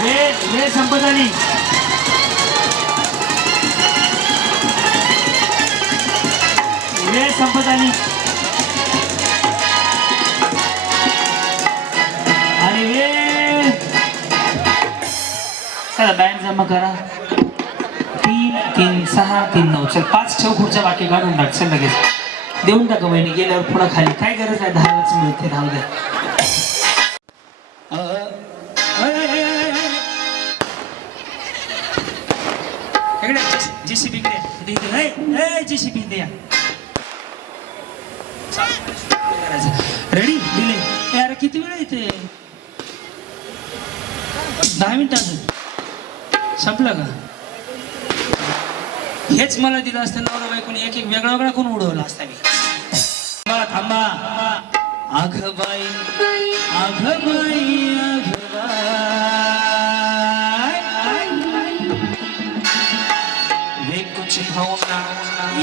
वेळ संपत आली. वेळ संपत आली आणि वेळ. चला बँड जमा करा. 3 3 6 3 9. चल 5 ठेव खुर्च्या, बाकी काढून टाक. चल लगेच देऊन टाका वहिनी. गेल्यावर पुन्हा खाली काय गरज आहे? 10लाच मिळते. राहू द्या. जेसीबी जेसीबी द्या. रेडी दिले. यार किती वेळ येते? 10 मिनिट अजून. संपलं का? हेच मला दिलं असतं नवरा बायकोनी एक एक वेगळा वेगळा कोण उडवला असता मी. थांबा थांबा. आघ बाई, आघ बाई, आघ वे कुछ भावना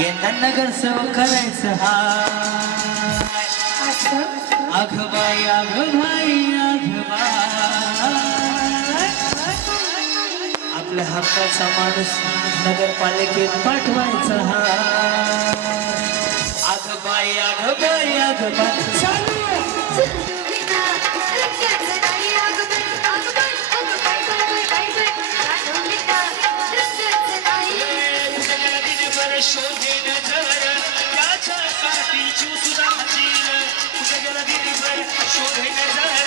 यंदा नगर सव करायचं. हा आघ बाई, आघ बाई, आघ बाई. आपल्या हक्काचा माणूस नगरपालिकेत पाठवायचा हा. अग बाई अग बाई अग बाई चालू. शोधे नजर त्याच्यासाठी सुद्धा हजीर. कुठे गेला दिलीवर शोधे नजर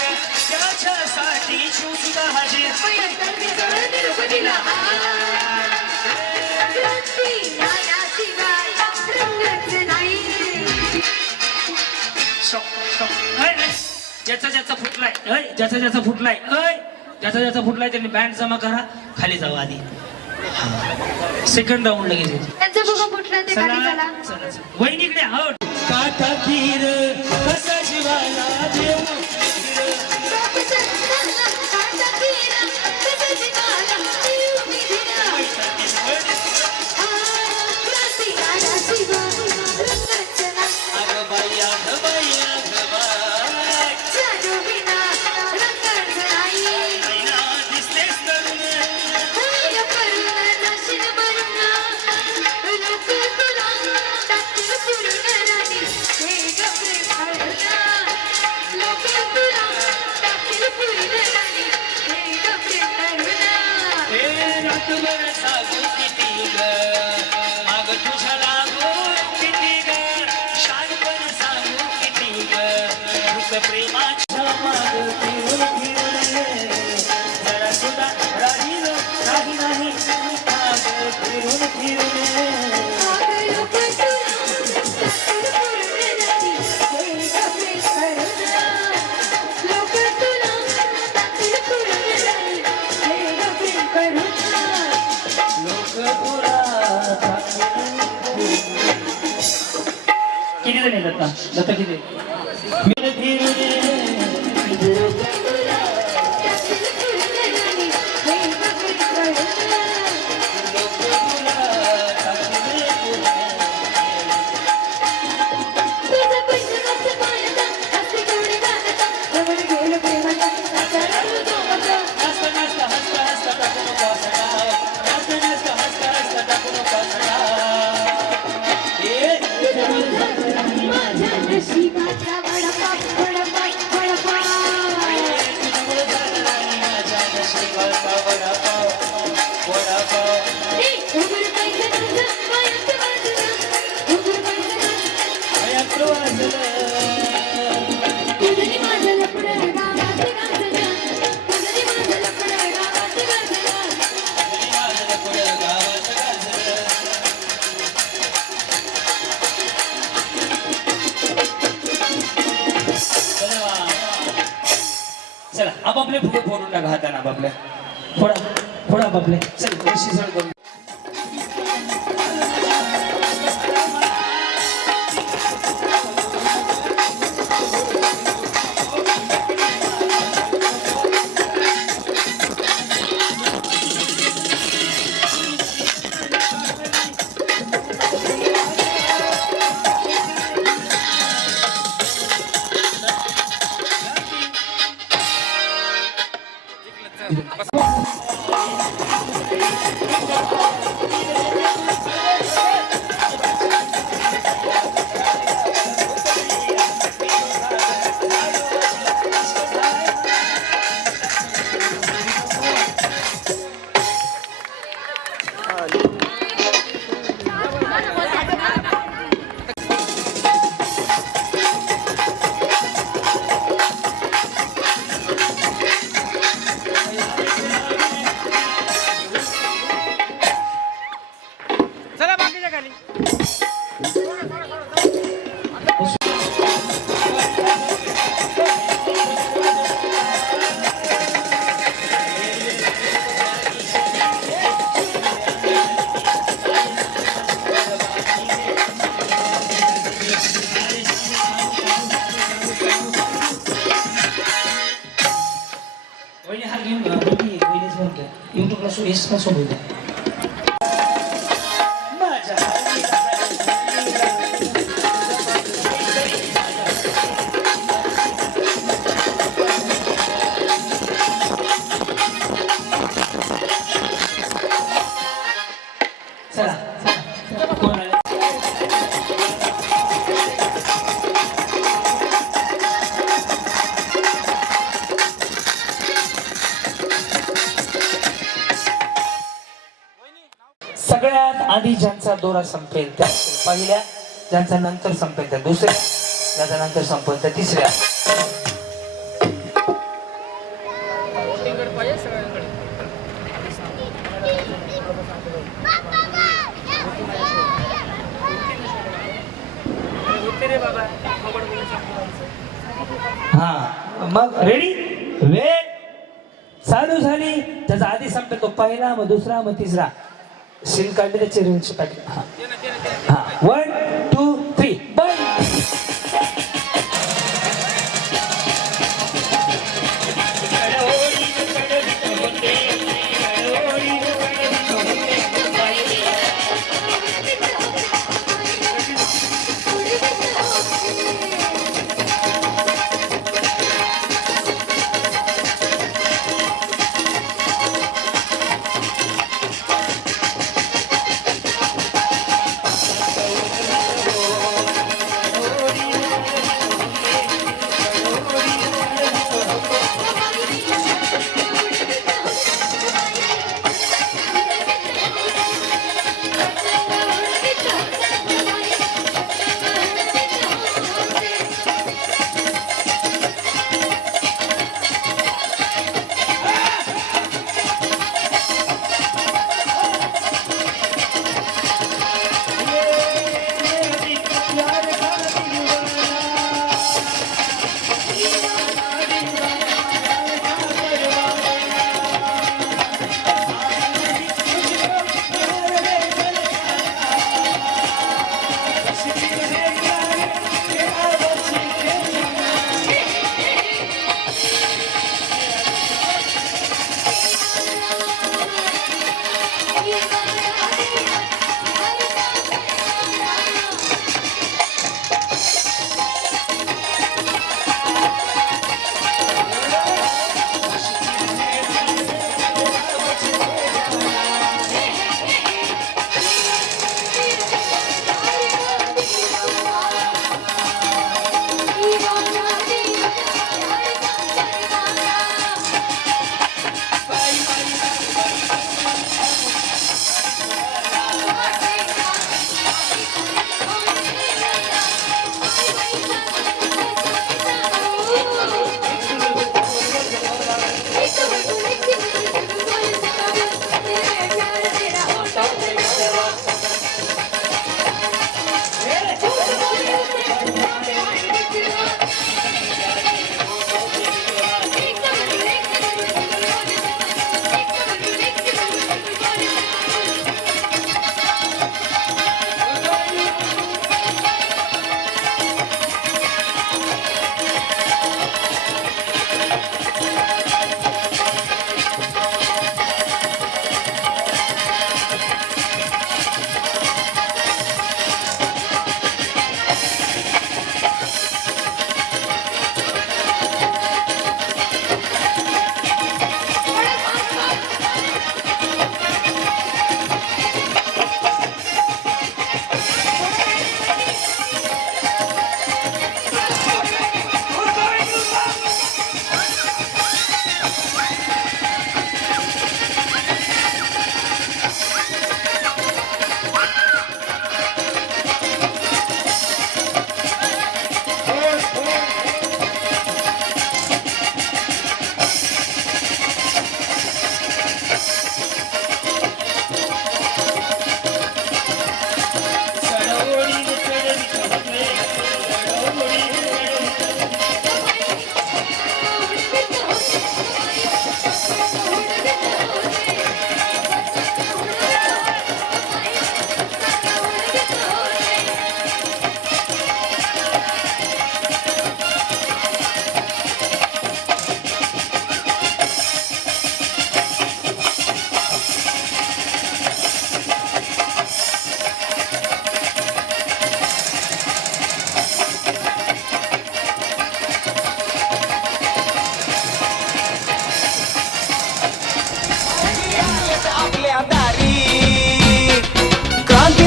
त्याच्यासाठी सुद्धा हजीर. ज्याचा ज्याचा फुटलाय ज्याचा ज्याचा फुटलाय ज्याचा ज्याचा फुटलाय त्यांनी बँड जमा करा, खाली जाऊ आधी. सेकंड राऊंड लगेच. त्यांचं बघा कुठलं ते खाली चला. वहिनीकडे हट. काटा खीर कसा जीवाला देव प्रेमाच्या माग फिरून फिरून जरा सुद्धा राहिल नाही नाही माग फिरून फिरून. किती जण आहेत दत्ता किती? चला आपापले फुगे फोडून टाका हाताने आपापल्या. फोडा फोडा आपापले. चल कशी सळ करू. युट्यूबला इंस्टा सोडू द्या. आधी ज्यांचा दोरा संपेल त्या पहिल्या, ज्यांचा नंतर संपेल त्या दुसऱ्या, ज्यांचा नंतर संपेल त्या तिसऱ्या. हा मग रेडी, वेळ चालू झाली. त्याचा आधी संपेल तो पहिला, मग दुसरा, मग तिसरा. सीन काढले त्याचे रेंज काढले. हा 1 2 3 बंद.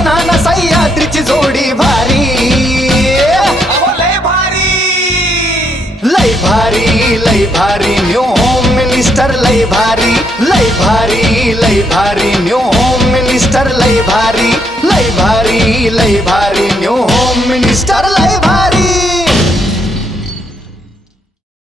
नाना सह्याद्रीची जोडी भारी अहो लय भारी लय भारी लय भारी न्यू होम मिनिस्टर लय भारी लय भारी लय भारी न्यू होम मिनिस्टर मिनिस्टर लय भारी न्यू होम मिनिस्टर